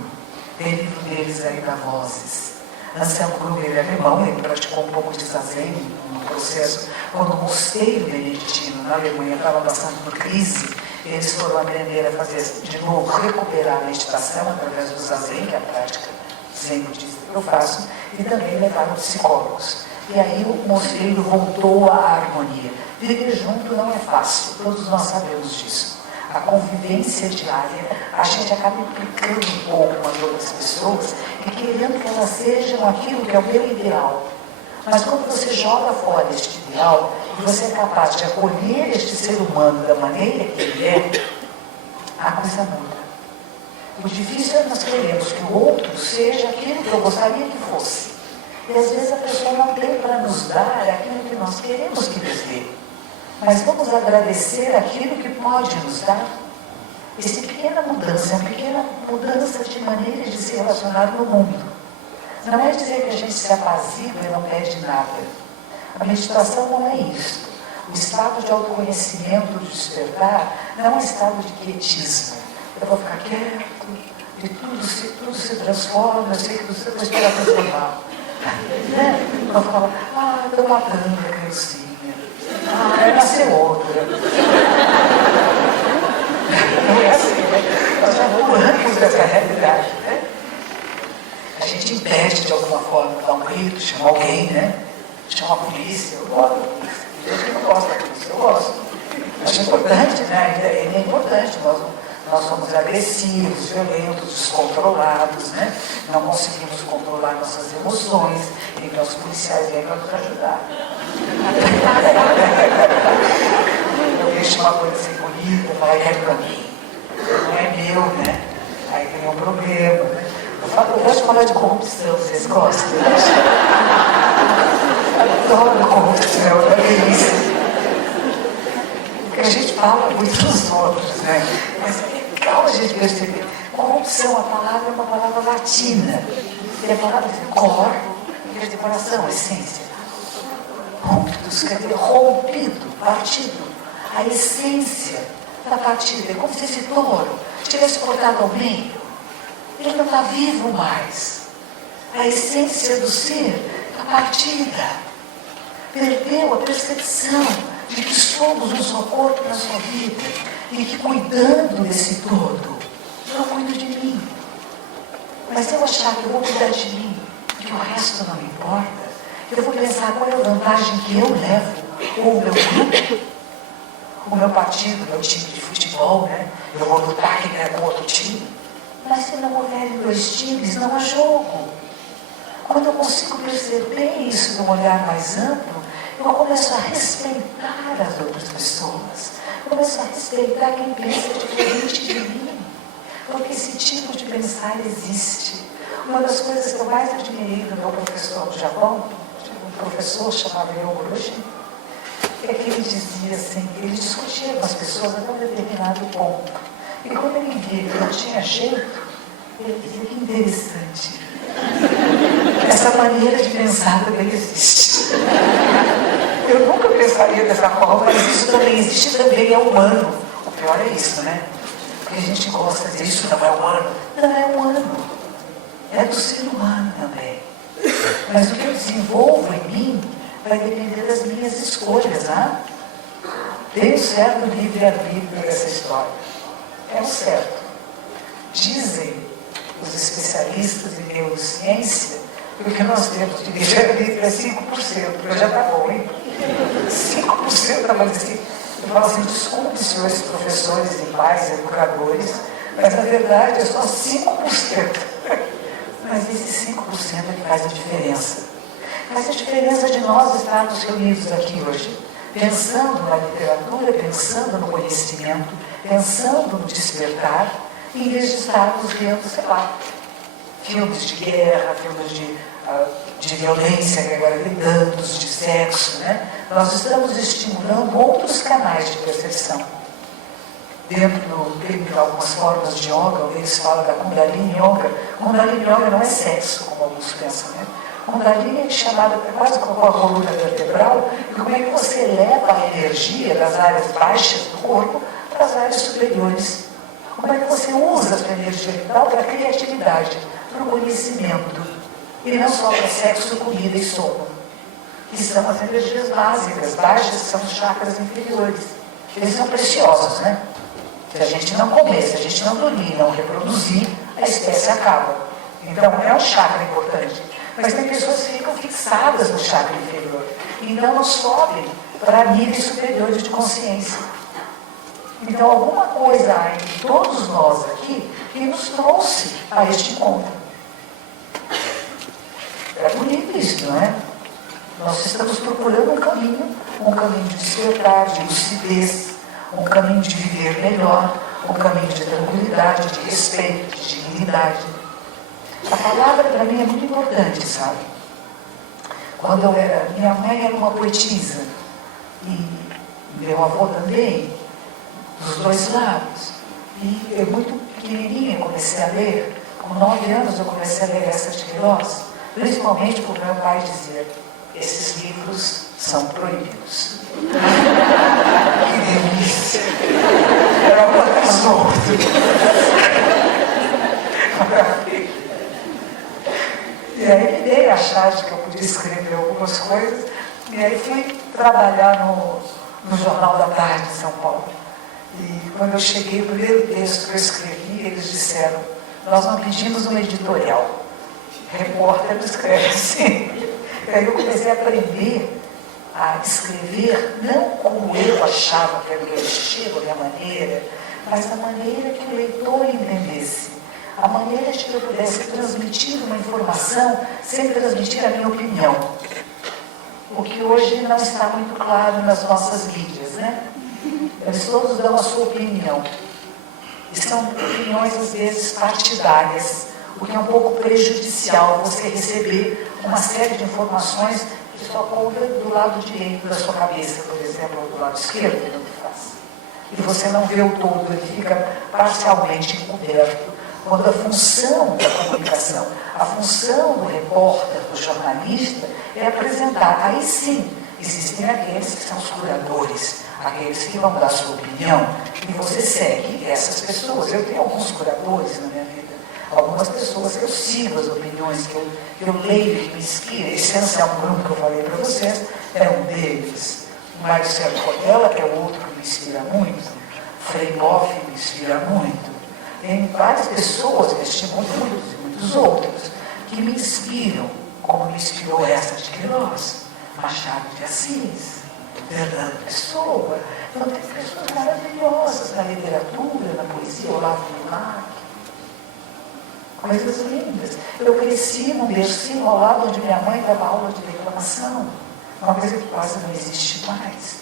Tem livro deles aí da Vozes. Anselm Grun, ele é alemão, ele praticou um pouco de zazen no processo. Quando o mosteiro beneditino na Alemanha estava passando por crise, eles foram aprender a fazer, de novo, recuperar a meditação através do zazen, que é a prática zen budista que eu faço, e também levaram psicólogos. E aí o mosteiro voltou à harmonia. Viver junto não é fácil, todos nós sabemos disso. A convivência diária, a gente acaba implicando um pouco com as outras pessoas e querendo que elas sejam aquilo que é o meu ideal. Mas quando você joga fora este ideal e você é capaz de acolher este ser humano da maneira que ele é, a coisa muda. O difícil é nós queremos que o outro seja aquilo que eu gostaria que fosse. E às vezes a pessoa não tem para nos dar aquilo que nós queremos que nos dê. Mas vamos agradecer aquilo que pode nos dar. Essa pequena mudança é uma pequena mudança de maneira de se relacionar no mundo. Não é dizer que a gente se apazigua e não pede nada. A meditação não é isso. O estado de autoconhecimento, de despertar, não é um estado de quietismo. eu vou ficar quieto, e tudo se transforma, eu sei que você vai esperar transformar. Né? Eu falo, estou matando a criancinha. Vai nascer outra. Não é assim, né? Nós já pulamos dessa realidade, né? A gente impede de alguma forma, dar um grito, chamar alguém, né? Chamar a polícia, eu gosto da polícia. Tem gente que não gosta da polícia, eu gosto. Acho importante, né? Ele é importante. Nós somos agressivos, violentos, descontrolados, né? Não conseguimos controlar nossas emoções. E nossos policiais vêm para nos ajudar. Eu vejo uma coisa assim bonita, falo, é para mim. Não é meu, né? Aí tem um problema, né? Eu gosto de falar de corrupção, vocês gostam? Eu adoro corrupção, é uma delícia. Porque a gente fala muito dos outros, né? Mas é legal a gente perceber. Corrupção, a palavra é uma palavra latina. E a palavra é cor, quer dizer coração, essência. Ruptus, quer dizer rompido, partido. A essência da partida. É como se esse touro tivesse cortado ao meio. Ele não está vivo mais. A essência do ser está partida. Perdeu a percepção de que somos um só corpo na sua vida e que cuidando desse todo, eu cuido de mim. Mas se eu achar que eu vou cuidar de mim, que o resto não me importa, eu vou pensar qual é a vantagem que eu levo, ou o meu grupo, o meu partido, o meu time de futebol, né? Eu vou lutar quem é com outro time. Mas se não houverem dois times, não há jogo. Quando eu consigo perceber isso de um olhar mais amplo, eu começo a respeitar as outras pessoas. Eu começo a respeitar quem pensa diferente de mim. Porque esse tipo de pensar existe. Uma das coisas que eu mais admirei do meu professor no Japão, um professor chamado Ryogoshi, é que ele dizia assim, ele discutia com as pessoas até um determinado ponto. E quando ele via que não tinha jeito, ele dizia que interessante. Essa maneira de pensar também existe. Eu nunca pensaria dessa forma, mas isso também existe, também é humano. O pior é isso, né? Porque a gente gosta de dizer, isso não é humano. Não é humano. É do ser humano também. Mas o que eu desenvolvo em mim vai depender das minhas escolhas, né? Tem um certo livre-arbítrio nessa história. É um certo. Dizem os especialistas em neurociência que o que nós temos de livre-arbítrio é 5%, porque já está bom, hein? 5% da mais assim. Eu falo assim, desculpe, senhores professores e pais, educadores, mas na verdade é só 5%. Mas esse 5% é que faz a diferença. Faz a diferença de nós estarmos reunidos aqui hoje, pensando na literatura, pensando no conhecimento, pensando no despertar, em vez de estarmos vendo, sei lá, filmes de guerra, filmes de violência, que agora tem tantos, de sexo, né? Nós estamos estimulando outros canais de percepção. Dentro de algumas formas de yoga, eles falam da Kundalini Yoga. Kundalini Yoga não é sexo, como alguns pensam, né? Kundalini é chamada quase como a coluna vertebral, e como é que você leva a energia das áreas baixas do corpo para as áreas superiores. Como é que você usa a sua energia vital para a criatividade, para o conhecimento, e não só para sexo, comida e sono, que são as energias básicas, baixas, são os chakras inferiores. Eles são preciosos, né? Se a gente não comer, se a gente não dormir, não reproduzir, a espécie acaba. Então é um chakra importante. Mas tem pessoas que ficam fixadas no chakra inferior e não sobem para níveis superiores de consciência. Então alguma coisa há em todos nós aqui que nos trouxe a este encontro. É bonito isso, não é? Nós estamos procurando um caminho de despertar, de lucidez, um caminho de viver melhor, um caminho de tranquilidade, de respeito, de dignidade. A palavra para mim é muito importante, sabe? Quando eu era, minha mãe era uma poetisa e meu avô também, dos dois lados. E eu muito pequenininha comecei a ler, com 9 anos eu comecei a ler Eça de Queiroz, principalmente por meu pai dizer, esses livros são proibidos. Que delícia! Era uma mais outro. E aí me dei a chave que eu podia escrever algumas coisas, e aí fui trabalhar no Jornal da Tarde de São Paulo. E quando eu cheguei, o primeiro texto que eu escrevi, eles disseram: nós não pedimos um editorial, repórter não escreve assim. E aí eu comecei a aprender a escrever, não como eu achava que era o meu estilo, a minha maneira, mas da maneira que o leitor entendesse. A maneira de que eu pudesse transmitir uma informação sem transmitir a minha opinião. O que hoje não está muito claro nas nossas mídias, né? Eles todos dão a sua opinião. E são opiniões, às vezes, partidárias, o que é um pouco prejudicial você receber uma série de informações que só conta do lado direito da sua cabeça, por exemplo, ou do lado esquerdo, que não faz. E você não vê o todo, ele fica parcialmente encoberto. Quando a função da comunicação, a função do repórter, do jornalista, é apresentar. Aí sim, existem aqueles que são os curadores, aqueles que vão dar sua opinião, e você segue essas pessoas. Eu tenho alguns curadores na minha vida, algumas pessoas que eu sigo as opiniões, que eu leio, que me inspiram. Esse Anselmo Bruno que eu falei para vocês é um deles. O Marcelo Cortella, que é outro que me inspira muito. Frei Boff me inspira muito. Tem várias pessoas, neste mundo, e muitos outros, que me inspiram, como me inspirou essa de Queiroz, Machado de Assis, Fernando Pessoa. Então tem pessoas maravilhosas na literatura, na poesia, Olavo Bilac. Coisas lindas. Eu cresci num bercinho ao lado onde minha mãe dava aula de declamação, uma coisa que quase não existe mais.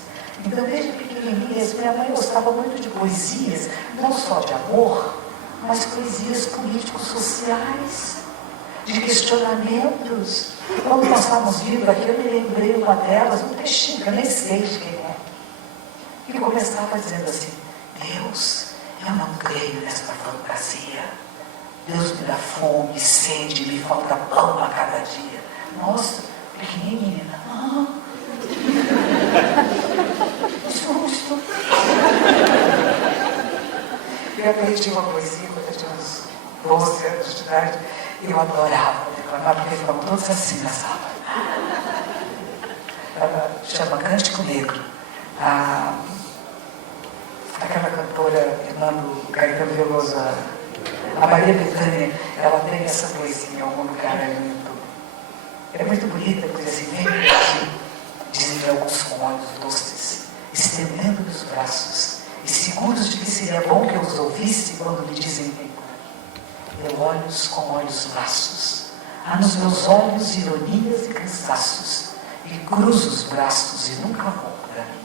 Então, desde pequenininha, minha mãe gostava muito de poesias, não só de amor, mas poesias políticos-sociais, de questionamentos. Quando nós estávamos vindo aqui, eu me lembrei uma delas, um textinho, que eu nem sei de quem é, que começava dizendo assim: Deus, eu não creio nessa fantasia. Deus me dá fome, sede, me falta pão a cada dia. Nossa, pequenininha. Susto. Eu aprendi uma poesia quando eu tinha uns 12 anos de idade e eu adorava declamar, porque estavam todos assim na sala. Ela chama Cântico Negro. Aquela cantora Fernando Caetano Veloso, a Maria Bethânia, ela tem essa poesia em algum lugar ali no YouTube. É muito bonita, porque assim, vem aqui, dizem alguns com olhos doces, estendendo os braços, e seguros de que seria bom que eu os ouvisse quando me dizem vem por aqui. Eu olho-os com olhos laços, há nos meus olhos ironias e cansaços, e cruzo os braços e nunca vou para mim.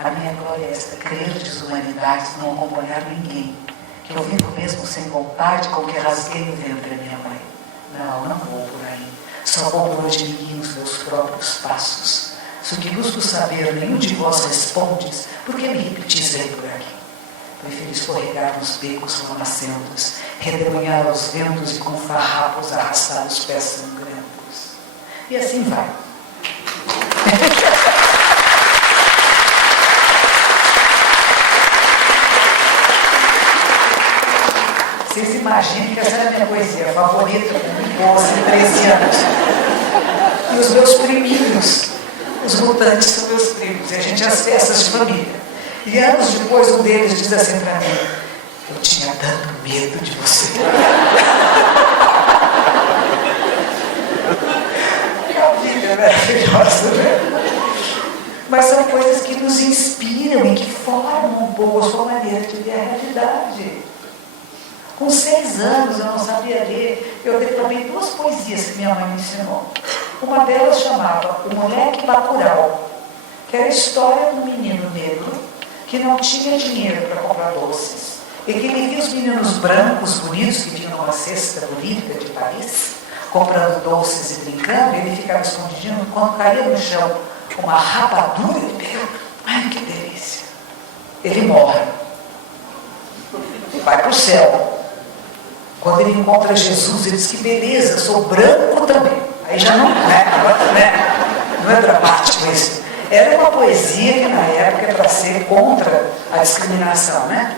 A minha glória é esta, crer desumanidades, não acompanhar ninguém, que eu vivo mesmo sem vontade, com que rasguei o ventre a minha mãe. Não vou por aí, só vou por onde me os meus próprios passos. Se o que busco saber nenhum de vós respondes, por que me repetis aí por aqui? Prefiro escorregar nos becos lamacentos, redemoinhar aos ventos e com farrapos arrastar os pés sangrentos. E assim vai. Vocês imaginem que essa era a minha poesia favorita com 12, 13 anos. E os meus priminhos, os mutantes são meus primos, e a gente às festas de família. E anos depois um deles diz assim para mim: eu tinha tanto medo de você. Que vida maravilhosa, né? Mas são coisas que nos inspiram e que formam um pouco a sua maneira de ver a realidade. Com 6 anos eu não sabia ler, eu declamei 2 poesias que minha mãe me ensinou. Uma delas chamava O Moleque Bacurau, que era a história do menino negro que não tinha dinheiro para comprar doces. E que ele via os meninos brancos, bonitos, que vinham numa cesta bonita de Paris, comprando doces e brincando, e ele ficava escondidinho. Quando caía no chão uma rapadura, ele pegava, ai que delícia. Ele morre. Vai para o céu. Quando ele encontra Jesus, ele diz: que beleza, sou branco também. Aí já não é dramático isso. Era uma poesia que na época era para ser contra a discriminação, né?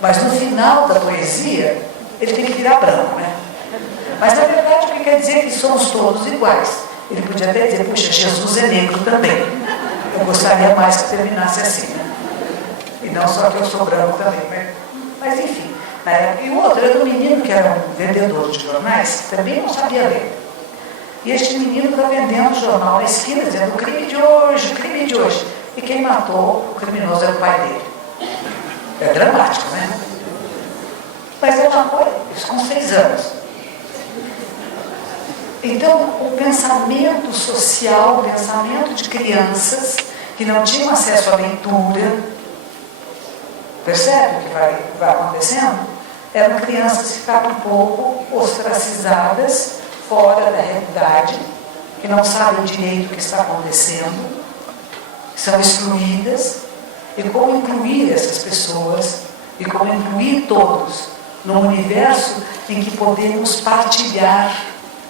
Mas no final da poesia, ele tem que virar branco, né? Mas na verdade o que quer dizer que somos todos iguais. Ele podia até dizer, puxa, Jesus é negro também. Eu gostaria mais que terminasse assim, né? E não só que eu sou branco também, mas enfim. Na época, e o outro era um menino que era um vendedor de jornais, que também não sabia ler. E este menino está vendendo o jornal na esquina, dizendo o crime de hoje, o crime de hoje. E quem matou o criminoso era o pai dele. É dramático, né? Mas é uma coisa, isso com 6 anos. Então, o pensamento social, o pensamento de crianças que não tinham acesso à leitura, percebe o que vai acontecendo? Eram crianças que ficavam um pouco ostracizadas, fora da realidade, que não sabem direito o que está acontecendo, que são excluídas, e como incluir essas pessoas, e como incluir todos num universo em que podemos partilhar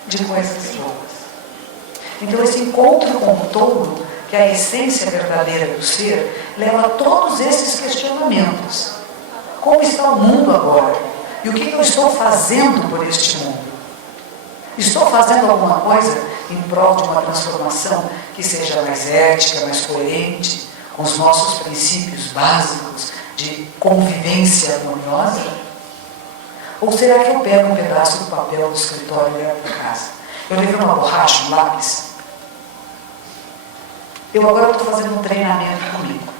de coisas boas. Então esse encontro com o todo, que é a essência verdadeira do ser, leva a todos esses questionamentos. Como está o mundo agora? E o que eu estou fazendo por este mundo? Estou fazendo alguma coisa em prol de uma transformação que seja mais ética, mais coerente, com os nossos princípios básicos de convivência harmoniosa? Ou será que eu pego um pedaço do papel do escritório e levo para casa? Eu levei uma borracha, um lápis. Eu agora estou fazendo um treinamento comigo.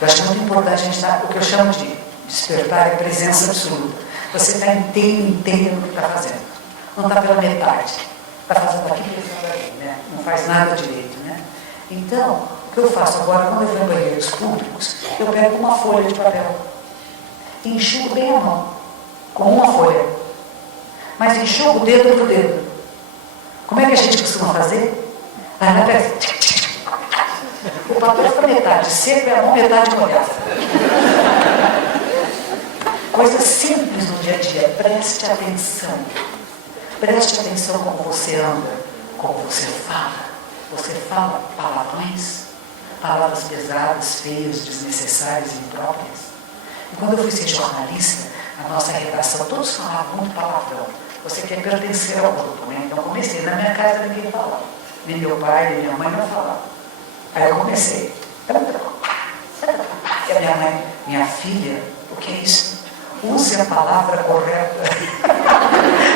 Eu acho muito importante a gente estar, o que eu chamo de despertar é presença absoluta. Você está inteiro no que está fazendo. Não está pela metade. Está fazendo aqui, pensando ali, né? Não faz nada direito, né? Então, o que eu faço agora, quando eu vou em banheiros públicos, eu pego uma folha de papel e enxugo bem a mão. Com uma folha, mas enxuga o dedo por dedo. Como é que a gente costuma fazer? Vai lá, pega. O papel fica metade seco e a mão metade molhada. Coisa simples no dia a dia. Preste atenção. Preste atenção como você anda, como você fala. Você fala palavrões, palavras pesadas, feias, desnecessárias e impróprias. E quando eu fui ser jornalista, a nossa redação, todos falavam muito palavrão. Você quer pertencer ao grupo, né? Então comecei. Na minha casa ninguém falava. Nem meu pai, nem minha mãe não falavam. Aí eu comecei. E a minha mãe, minha filha, o que é isso? Use a palavra correta.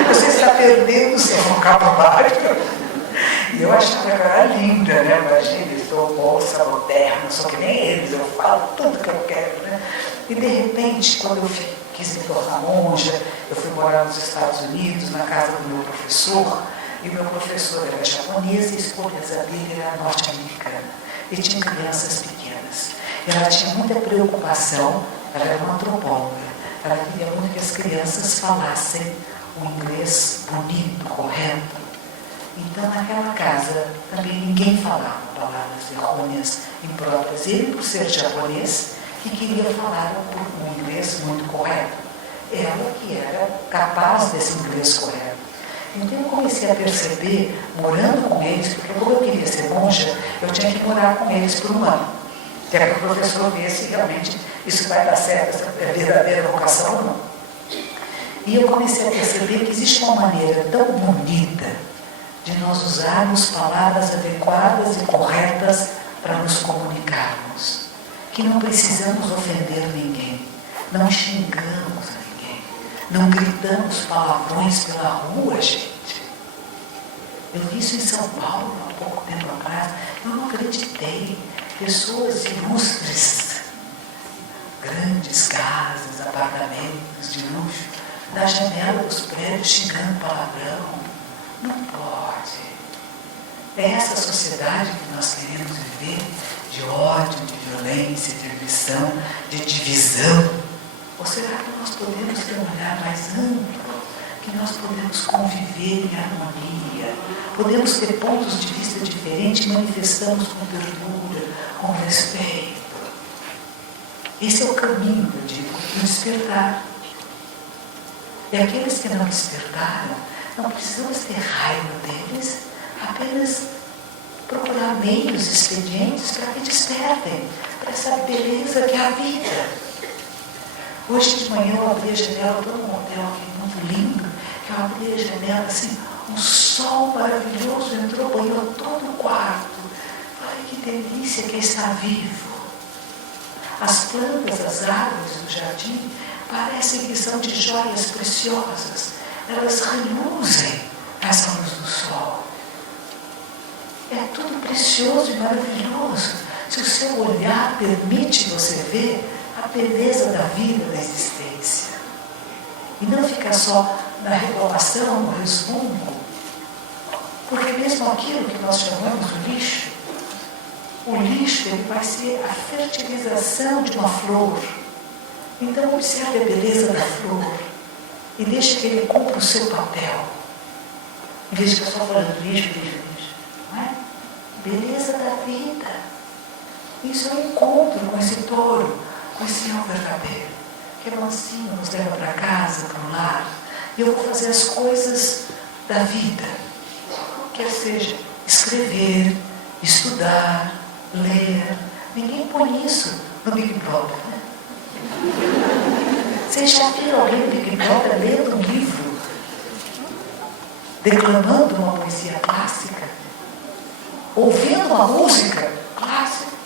Você está perdendo o seu vocabulário. E eu achava que era linda, né? Imagina, eu estou moça, moderna, só que nem eles, eu falo tudo que eu quero, né? E de repente, quando eu quis me tornar monja, eu fui morar nos Estados Unidos, na casa do meu professor, e o meu professor era japonês e a esposa dele era norte-americana. E tinha crianças pequenas. Ela tinha muita preocupação, ela era uma antropóloga, ela queria muito que as crianças falassem um inglês bonito, correto. Então, naquela casa, também ninguém falava palavras errôneas, impróprias. Ele, por ser japonês, que queria falar um inglês muito correto. Ela que era capaz desse inglês correto. Então, eu comecei a perceber, morando com eles, porque como eu queria ser monja, eu tinha que morar com eles por 1 ano. Que era que o professor vê se realmente isso vai dar certo, essa é verdadeira vocação ou não. E eu comecei a perceber que existe uma maneira tão bonita de nós usarmos palavras adequadas e corretas para nos comunicarmos, que não precisamos ofender ninguém, não xingamos ninguém, não gritamos palavrões pela rua, gente. Eu vi isso em São Paulo há pouco tempo atrás, eu não acreditei. Pessoas ilustres, grandes casas, apartamentos de luxo, na janela dos prédios xingando palavrão. Não pode. É essa sociedade que nós queremos viver, de ódio, de violência, de ambição, de divisão. Ou será que nós podemos ter um olhar mais amplo, que nós podemos conviver em harmonia, podemos ter pontos de vista diferentes, manifestamos com ternura, com respeito. Esse é o caminho, eu digo, do despertar. E aqueles que não despertaram, não precisamos ter raiva deles, apenas procurar meios expedientes para que despertem, para essa beleza que é a vida. Hoje de manhã eu abri a janela, todo um hotel aqui muito lindo, que eu abri a janela assim, um sol maravilhoso entrou, banhou todo o quarto. Ai, que delícia que é estar vivo. As plantas, as árvores do jardim parecem que são de joias preciosas. Elas reluzem essa luz do sol. É tudo precioso e maravilhoso. Se o seu olhar permite você ver a beleza da vida, da existência. E não ficar só na reclamação, no resmungo. Porque mesmo aquilo que nós chamamos de lixo, o lixo ele vai ser a fertilização de uma flor. Então observe a beleza da flor e deixe que ele cumpra o seu papel. Em vez de ficar só falando lixo, lixo, lixo. Não é? Beleza da vida. Isso é um encontro com esse touro, com esse eu verdadeiro, que é mansinho, nos leva para casa, para o lar. E eu vou fazer as coisas da vida. Quer seja escrever, estudar, ler. Ninguém põe isso no Big Brother, né? Vocês já viram alguém no Big Brother lendo um livro, declamando uma poesia clássica, ouvindo uma música clássica?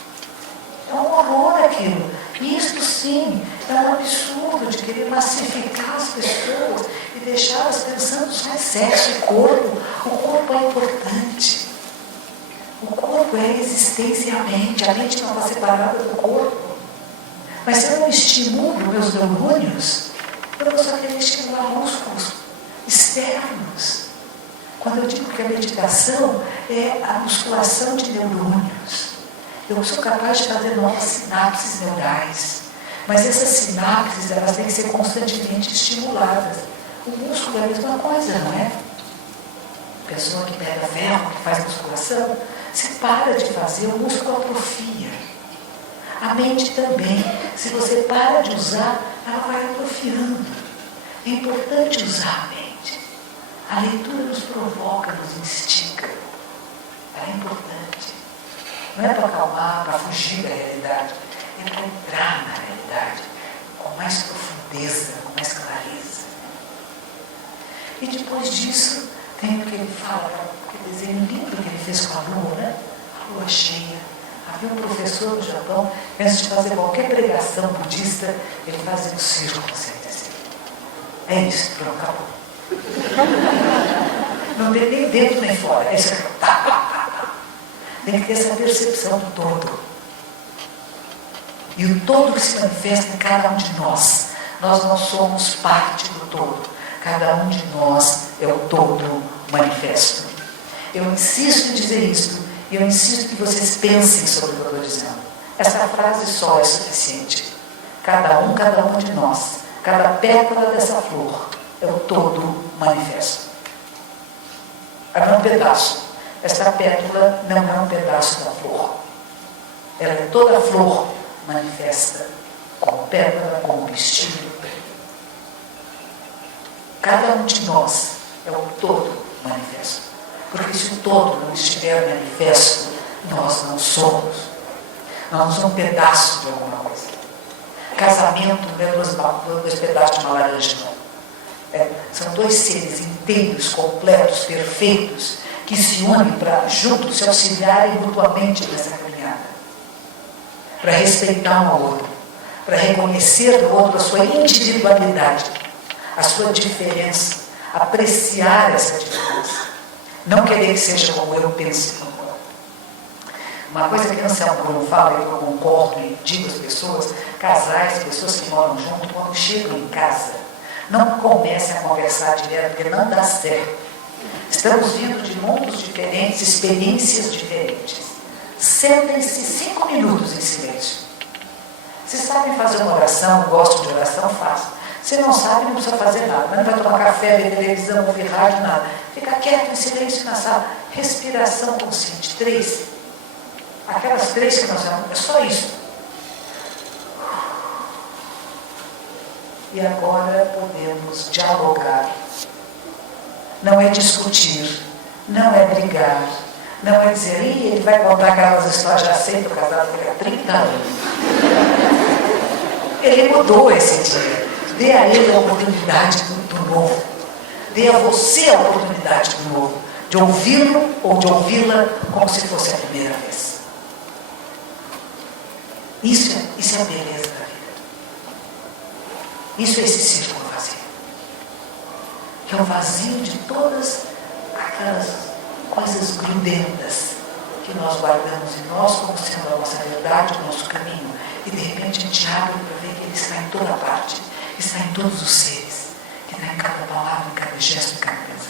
É um horror aquilo. E isto sim é um absurdo de querer massificar as pessoas e deixá-las pensando só em sexo e corpo. O corpo é importante. O corpo é a existência e a mente não está separada do corpo. Mas se eu não estimulo meus neurônios, eu vou só querer estimular músculos externos. Quando eu digo que a meditação é a musculação de neurônios, eu sou capaz de fazer novas sinapses neurais. Mas essas sinapses, elas têm que ser constantemente estimuladas. O músculo é a mesma coisa, não é? A pessoa que pega ferro, que faz musculação, se para de fazer, o músculo atrofia. A mente também. Se você para de usar, ela vai atrofiando. É importante usar a mente. A leitura nos provoca, nos instiga. Ela é importante. Não é para acalmar, para fugir da realidade. É para entrar na realidade com mais profundeza, com mais clareza. E depois disso, tem o que ele fala, aquele desenho lindo que ele fez com a lua, né? A lua cheia. Havia um professor no Japão, antes de fazer qualquer pregação budista, ele fazia um círculo, assim. É isso, pronto, acabou. Não tem nem dentro nem fora. É isso. Tem que ter essa percepção do todo. E o todo que se manifesta em cada um de nós. Nós não somos parte do todo. Cada um de nós é o todo manifesto. Eu insisto em dizer isso. E eu insisto que vocês pensem sobre o que eu estou dizendo. Essa frase só é suficiente. Cada um de nós. Cada pétala dessa flor é o todo manifesto. Ela é um pedaço. Esta pétala não é um pedaço da flor. Ela é toda a flor manifesta, como pétala, como pistilho. Cada um de nós é o todo manifesto. Porque se o todo não estiver manifesto, nós não somos. Nós não somos um pedaço de alguma coisa. Casamento não é dois pedaços de uma laranja, não. São dois seres inteiros, completos, perfeitos, que se unem para juntos se auxiliarem mutuamente nessa caminhada. Para respeitar um ao outro. Para reconhecer no outro a sua individualidade, a sua diferença. Apreciar essa diferença. Não querer que seja como eu penso como eu. Uma coisa que Anselmo Brun fala, e eu concordo e digo às pessoas, casais, pessoas que moram junto, quando chegam em casa, não comecem a conversar direto, porque não dá certo. Estamos vindo de mundos diferentes, experiências diferentes. Sentem-se 5 minutos em silêncio. Se sabem fazer uma oração, gostam de oração, façam. Se não sabe, não precisa fazer nada. Não vai tomar café, ver televisão, ouvir rádio, nada. Fica quieto, em silêncio na sala. Respiração consciente. 3. Aquelas 3 que nós chamamos, é só isso. E agora podemos dialogar. Não é discutir, não é brigar, não é dizer, ele vai contar aquelas histórias, já sei, estou casado há 30 anos. Ele mudou esse dia. Dê a ele a oportunidade do novo. Dê a você a oportunidade do novo. De ouvi-lo ou de ouvi-la como se fosse a primeira vez. Isso é a beleza da vida. Isso é esse círculo vazio. Que é o vazio de todas aquelas coisas grudentas que nós guardamos em nós como sendo a nossa verdade, o nosso caminho. E de repente a gente abre para ver que ele está em toda parte, está em todos os seres, que está em cada palavra, em cada gesto, em cada pensamento.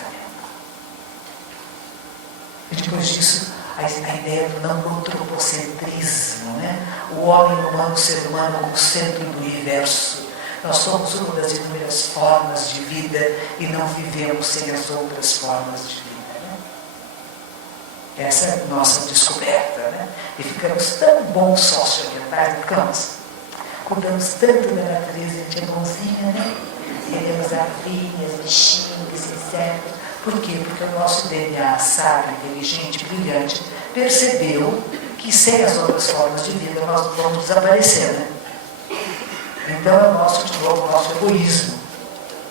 E depois disso, a ideia do não antropocentrismo, né? O homem humano, o ser humano como centro do universo. Nós somos uma das inúmeras formas de vida e não vivemos sem as outras formas de vida. Essa é a nossa descoberta, né? E ficamos tão bons socioambientais, não ficamos? Cuidamos tanto da natureza, a gente é bonzinha, né? Queremos arvinhas, bichinhos, insetos. Por quê? Porque o nosso DNA sábio, inteligente, brilhante, percebeu que sem as outras formas de vida nós vamos desaparecer, né? Então é o nosso, de novo, o nosso egoísmo.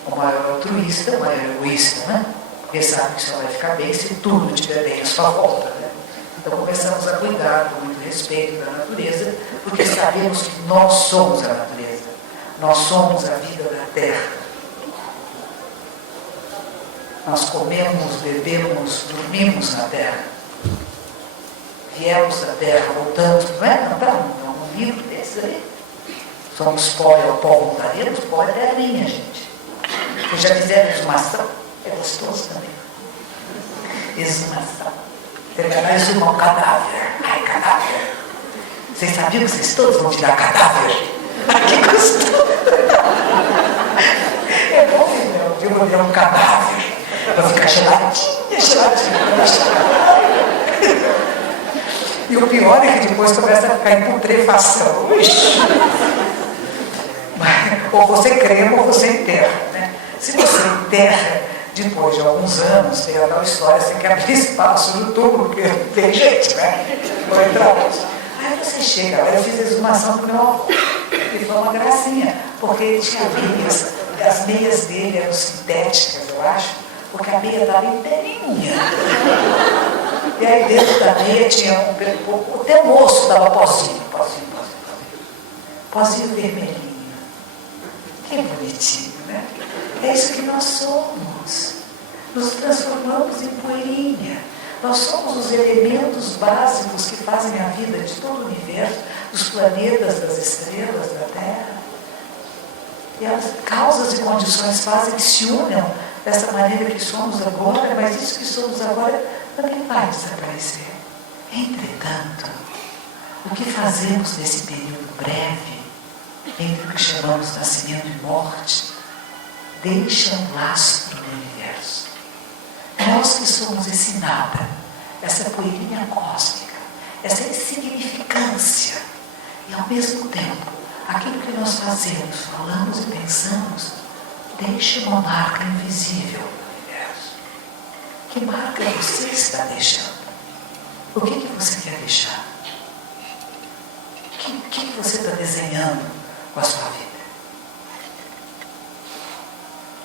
O maior altruísta, o maior egoísta, né? Porque sabe que só vai ficar bem se tudo estiver bem à sua volta, né? Então começamos a cuidar com muito respeito da natureza, porque sabemos que nós somos a natureza. Nós somos a vida da terra. Nós comemos, bebemos, dormimos na terra. Viemos da terra, voltamos, não é? Não, um livro desse aí. Somos pó e ao pó voltaremos, pó é terrinha, gente. Vocês já fizeram exumação? É gostoso também. Exumação. Terminar exumar um cadáver. Ai, cadáver. Vocês sabiam que vocês todos vão tirar cadáver? Ai, que gostoso. É bom, filho, eu vou virar um cadáver. Vai ficar geladinha, geladinha. E o pior é que depois começa a ficar em putrefação. Ou você crema ou você enterra, né? Se você enterra, depois de alguns anos, tem a tal história, você tem que abrir espaço no túmulo, porque tem gente, né? Não entrar hoje. Aí você chega, eu fiz a exumação do meu avô, e foi uma gracinha, porque ele tinha meias, as meias dele eram sintéticas, eu acho, porque a meia estava inteirinha. E aí dentro da meia tinha até o osso dava pozinho vermelhinho. Que bonitinho, né? É isso que nós somos. Nos transformamos em poeirinha. Nós somos os elementos básicos que fazem a vida de todo o universo, dos planetas, das estrelas, da Terra. E as causas e condições fazem que se unam dessa maneira que somos agora, mas isso que somos agora também vai desaparecer. Entretanto, o que fazemos nesse período breve, entre o que chamamos de nascimento e morte, deixa um lastro no universo. Nós que somos esse nada, essa poeirinha cósmica, essa insignificância, e ao mesmo tempo, aquilo que nós fazemos, falamos e pensamos, deixa uma marca invisível no universo. Que marca você está deixando? O que você quer deixar? O que você está desenhando com a sua vida?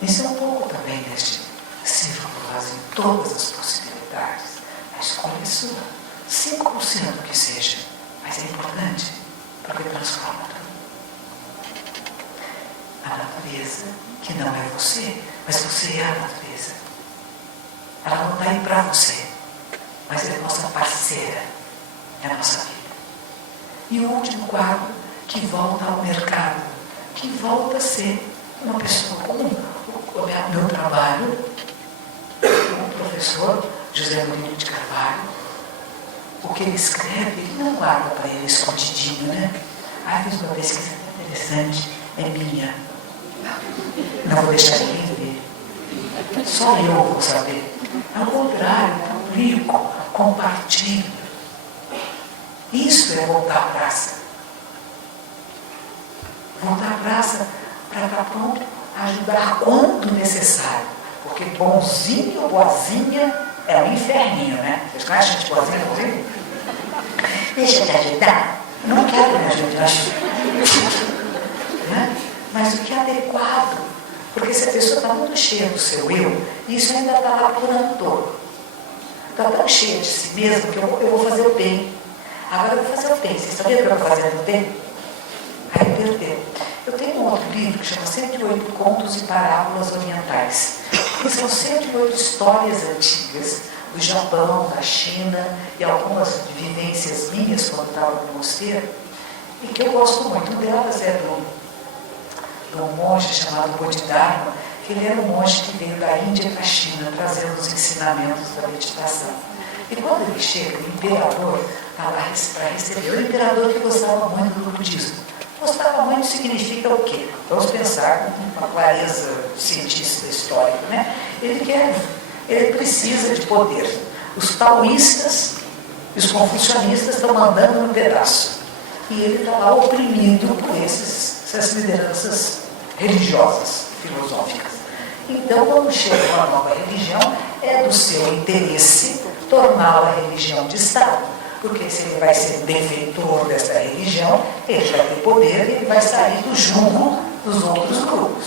Isso é um pouco também deste círculo vazio, todas as possibilidades. A escolha é sua. 5% que seja, mas é importante, porque transforma tudo. A natureza, que não é você, mas você é a natureza. Ela não está aí para você, mas é a nossa parceira, é a nossa vida. E o último quadro, que volta ao mercado, que volta a ser uma pessoa comum. O meu trabalho, o professor José Murilo de Carvalho, o que ele escreve, ele não guarda para ele escondidinho, né? Fiz uma pesquisa interessante, é minha. Não vou deixar ninguém ver. Só eu vou saber. Ao contrário, publico, compartilho. Isso é voltar à praça. Voltar à praça para estar pronto a ajudar quando necessário. Porque bonzinho ou boazinha é um inferninho, né? Vocês conhecem gente boazinha ou bonzinho? Deixa eu te ajudar. Não quero me ajudar. né? Mas o que é adequado, porque se a pessoa está muito cheia do seu eu, isso ainda está lá apurando todo. Está tão cheia de si mesmo que eu vou fazer o bem. Agora eu vou fazer o bem. Você sabia que eu estou fazendo o bem? Aí perdeu. Eu tenho um outro livro que chama 108 Contos e Parábolas Orientais. Que são 108 histórias antigas do Japão, da China e algumas vivências minhas quando estava no mosteiro, e que eu gosto muito. Uma delas é de um monge chamado Bodhidharma, que ele era um monge que veio da Índia para a China, trazendo os ensinamentos da meditação. E quando ele chega, o imperador está lá para receber. O imperador que gostava muito do budismo. Gostava muito significa o quê? Vamos pensar com uma clareza cientista histórica, né? Ele precisa de poder. Os taoístas e os confucionistas estão mandando um pedaço. E ele está lá oprimido por essas lideranças religiosas, filosóficas. Então, quando chega uma nova religião, é do seu interesse torná-la religião de Estado. Porque se ele vai ser benfeitor dessa religião, ele vai ter poder e ele vai sair do jugo dos outros grupos.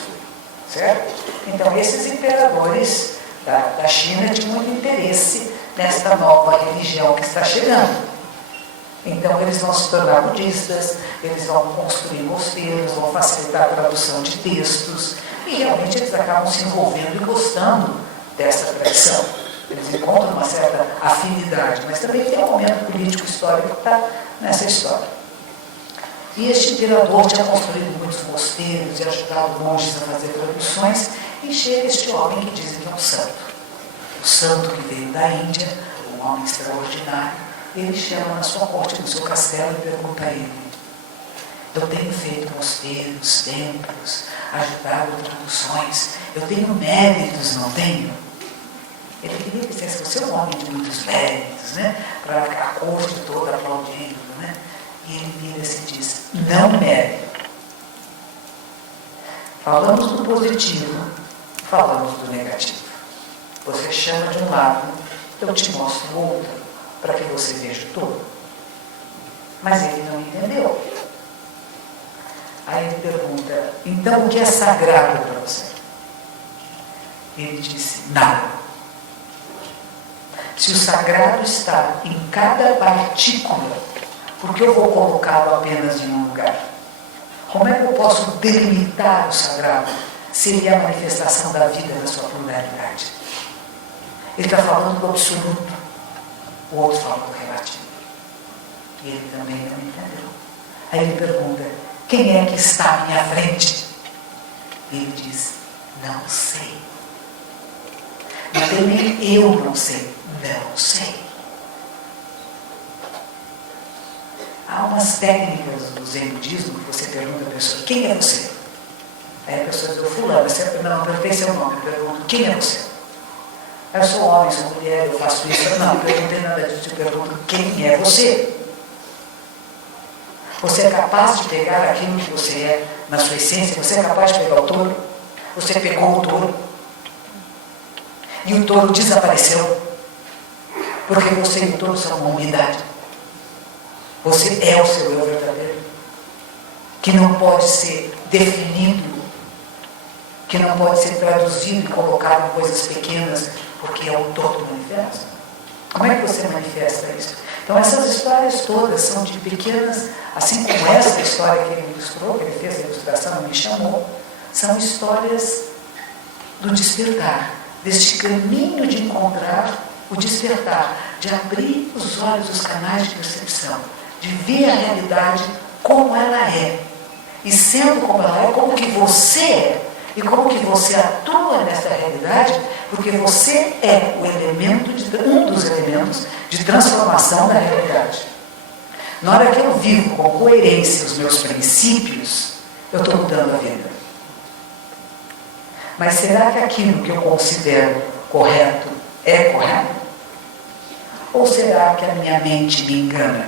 Certo? Então, esses imperadores da China tinham muito interesse nesta nova religião que está chegando. Então, eles vão se tornar budistas, eles vão construir mosteiros, vão facilitar a tradução de textos, e realmente eles acabam se envolvendo e gostando dessa tradição. Eles encontram uma certa afinidade, mas também tem um momento político histórico que está nessa história. E este imperador tinha construído muitos mosteiros e ajudado monges a fazer traduções, e chega este homem que dizem que é um santo. O santo que veio da Índia, um homem extraordinário. Ele chama na sua corte, no seu castelo, e pergunta a ele: eu tenho feito mosteiros, templos, ajudado traduções, eu tenho méritos, não tenho? Ele queria que dissesse: você é um homem de muitos méritos, né? Para a corte toda aplaudindo, né? E ele vira-se e diz: não mérito. Falamos do positivo, falamos do negativo. Você chama de um lado, eu te mostro o outro, para que você veja o todo. Mas ele não entendeu. Aí ele pergunta: então o que é sagrado para você? Ele disse: nada. Se o sagrado está em cada partícula, por que eu vou colocá-lo apenas em um lugar? Como é que eu posso delimitar o sagrado se ele é a manifestação da vida na sua pluralidade? Ele está falando do absoluto, o outro fala do relativo. E ele também não entendeu. Aí ele pergunta: quem é que está à minha frente? E ele diz: não sei. Mas também eu não sei. Não sei. Há umas técnicas do Zen budismo que você pergunta à pessoa: quem é você? Aí a pessoa diz: fulano, não pertence ao nome. Eu pergunto: quem é você? Eu sou homem, sou mulher, eu faço isso. Não, eu não tenho nada disso. Eu pergunto: quem é você? Você é capaz de pegar aquilo que você é na sua essência? Você é capaz de pegar o touro? Você pegou o touro e o touro desapareceu, porque você e o touro são uma unidade. Você é o seu eu verdadeiro, que não pode ser definido, que não pode ser traduzido e colocado em coisas pequenas, porque é o todo manifesto. Como é que você manifesta isso? Então essas histórias todas são de pequenas, assim como essa história que ele ilustrou, que ele fez a ilustração e me chamou, são histórias do despertar, deste caminho de encontrar o despertar, de abrir os olhos, os canais de percepção, de ver a realidade como ela é. E sendo como ela é, como que você é, e como que você atua nessa realidade, porque você é o elemento, um dos elementos de transformação da realidade. Na hora que eu vivo com coerência os meus princípios, eu estou mudando a vida. Mas será que aquilo que eu considero correto é correto? Ou será que a minha mente me engana?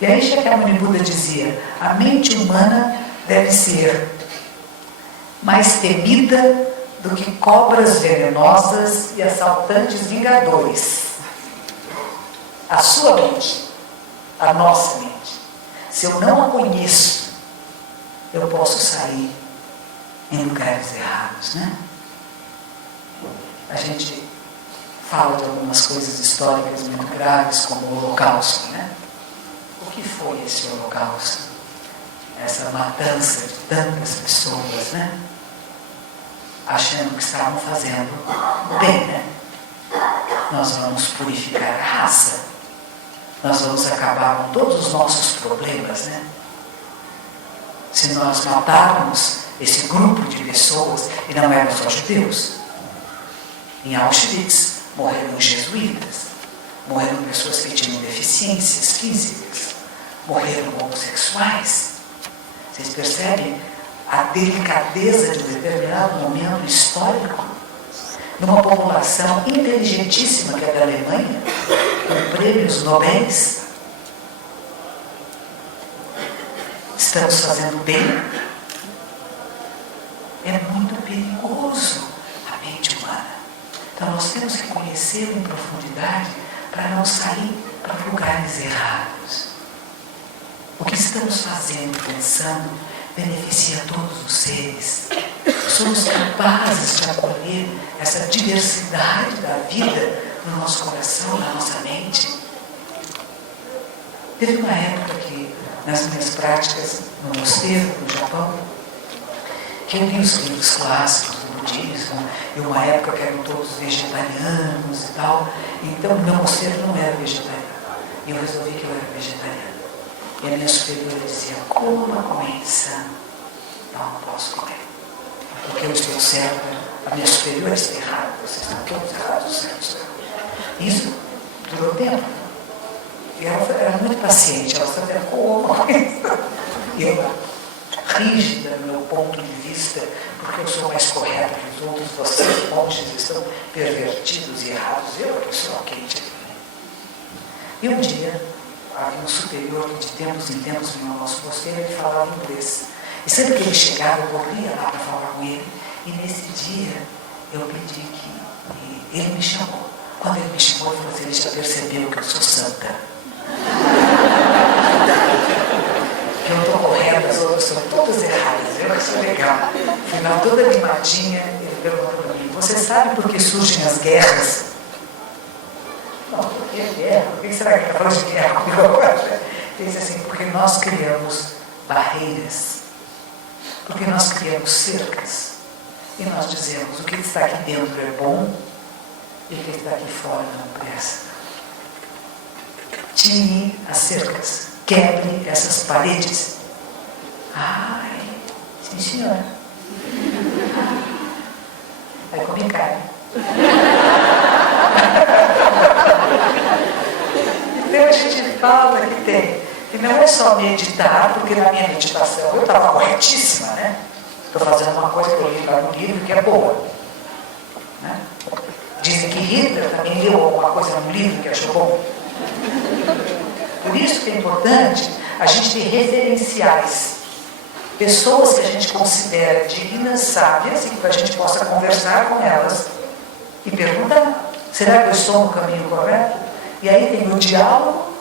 E aí Shakyamuni Buda dizia: a mente humana deve ser mais temida do que cobras venenosas e assaltantes vingadores. A sua mente, a nossa mente, se eu não a conheço, eu posso sair em lugares errados, né? A gente fala de algumas coisas históricas muito graves, como o Holocausto, né? O que foi esse Holocausto? Essa matança de tantas pessoas, né? Achando que estavam fazendo bem, né? Nós vamos purificar a raça. Nós vamos acabar com todos os nossos problemas, né? Se nós matarmos esse grupo de pessoas, e não eram só judeus. Em Auschwitz morreram jesuítas, morreram pessoas que tinham deficiências físicas, morreram homossexuais. Vocês percebem a delicadeza de um determinado momento histórico? Numa população inteligentíssima que é da Alemanha, com prêmios Nobéis, estamos fazendo bem? É muito perigoso a mente humana. Então nós temos que conhecê-lo em profundidade para não sair para lugares errados. O que estamos fazendo, pensando, beneficia todos os seres. Somos capazes de acolher essa diversidade da vida no nosso coração, na nossa mente. Teve uma época que, nas minhas práticas no mosteiro, no Japão, que eu li os livros clássicos do budismo, e uma época que eram todos vegetarianos e tal. Então, o meu mosteiro não era vegetariano. E eu resolvi que eu era vegetariano. E a minha superiora dizia, coma comida. Não posso comer. Porque eu estou certa, a minha superiora está errada, vocês estão todos errados, certo? Isso durou tempo. E ela era muito paciente, ela sabia como. E eu, rígida no meu ponto de vista, porque eu sou mais correta que os outros, vocês, monges, estão pervertidos e errados. Eu, pessoal quente. E um dia, havia um superior que de tempos em tempos vinha ao nosso mosteiro e falava inglês. E sempre que ele chegava, eu corria lá para falar com ele. E nesse dia, eu pedi que ele me chamou. Quando ele me chamou, ele falou assim, ele já percebeu que eu sou santa. Que eu estou correndo, as outras são todas erradas. Eu sou legal. Afinal, toda animadinha, ele perguntou para mim, você sabe por que surgem as guerras? Não, por que guerra? Por que será que ele está falando de guerra comigo agora? Ele disse assim, porque nós criamos barreiras. Porque nós criamos cercas. E nós dizemos, o que está aqui dentro é bom e o que está aqui fora não presta. Tire as cercas, quebre essas paredes. Ai, sim senhora. Aí comi carne. Então a gente fala que tem. E não é só meditar, porque na minha meditação eu estava corretíssima, né? Estou fazendo uma coisa que eu li lá no livro que é boa. Né? Dizem que Hitler também leu alguma coisa no livro que achou bom. Por isso que é importante a gente ter referenciais. Pessoas que a gente considera dignas, sábias, e que a gente possa conversar com elas e perguntar, será que eu estou no caminho correto? E aí tem o diálogo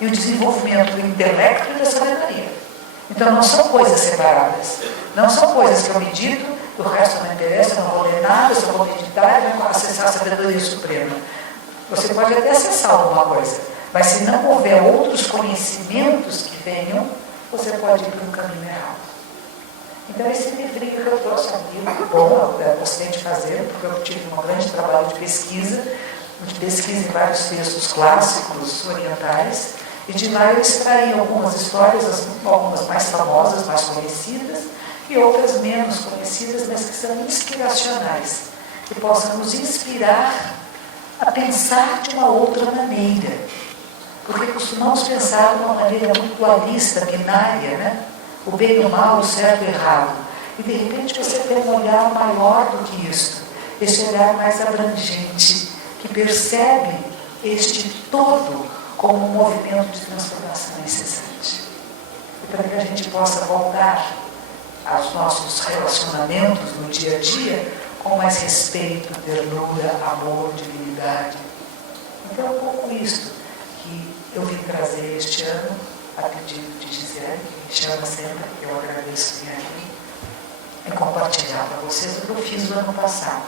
e o desenvolvimento do intelecto e da sabedoria. Então não são coisas separadas. Não são coisas que eu medito, o resto não interessa, eu não vou ler nada, eu só vou meditar e vou acessar a sabedoria suprema. Você pode até acessar alguma coisa, mas se não houver outros conhecimentos que venham, você pode ir para um caminho errado. Então esse livrinho que eu trouxe é um livro bom, eu gostei de fazer, porque eu tive um grande trabalho de pesquisa em vários textos clássicos orientais, e de lá eu extraí algumas histórias, algumas mais famosas, mais conhecidas, e outras menos conhecidas, mas que são inspiracionais, que possam nos inspirar a pensar de uma outra maneira. Porque costumamos pensar de uma maneira muito dualista, binária, né? O bem e o mal, o certo e o errado. E de repente você tem um olhar maior do que isso, esse olhar mais abrangente, que percebe este todo como um movimento de transformação incessante. E para que a gente possa voltar aos nossos relacionamentos no dia a dia com mais respeito, ternura, amor, dignidade. Então é um pouco isso que eu vim trazer este ano a pedido de Gisele, que me chama sempre, eu agradeço vir aqui, e compartilhar para vocês o que eu fiz no ano passado.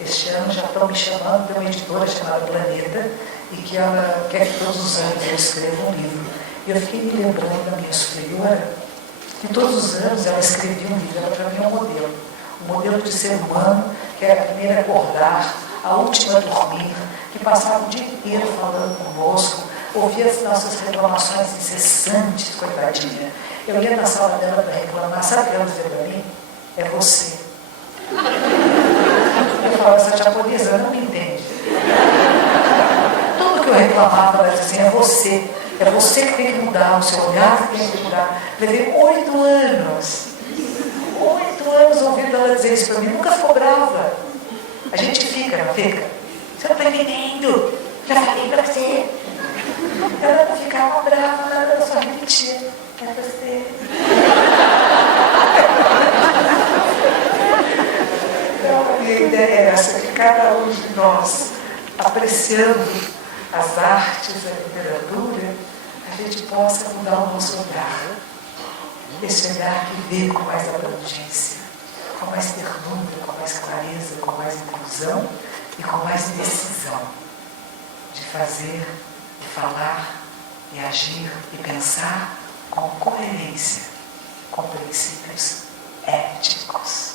Este ano já estão me chamando de uma editora chamada Planeta, e que ela quer que todos os anos eu escreva um livro. E eu fiquei me lembrando da minha superiora, que todos os anos ela escrevia um livro, ela para mim é um modelo de ser humano, que era a primeira a acordar, a última a dormir, que passava o dia inteiro falando conosco, ouvia as nossas reclamações incessantes, coitadinha. Eu ia na sala dela para reclamar, sabe o que ela dizia para mim? É você. Eu falava, essa japonesa não me entende. Tudo que eu reclamava, ela dizia assim, é você que tem que mudar, o seu olhar que tem que mudar. Levei 8 anos ouvindo ela dizer isso para mim, nunca ficou brava. A gente fica, não fica? Você não está entendendo, já falei para você. Ela não ficava brava, ela só repetia, é você. Então, a minha ideia é essa, que cada um de nós, apreciando as artes, a literatura, a gente possa mudar o nosso olhar. Esse olhar que vê com mais abrangência, com mais ternura, com mais clareza, com mais inclusão e com mais decisão de fazer, de falar, de agir e pensar com coerência, com princípios éticos.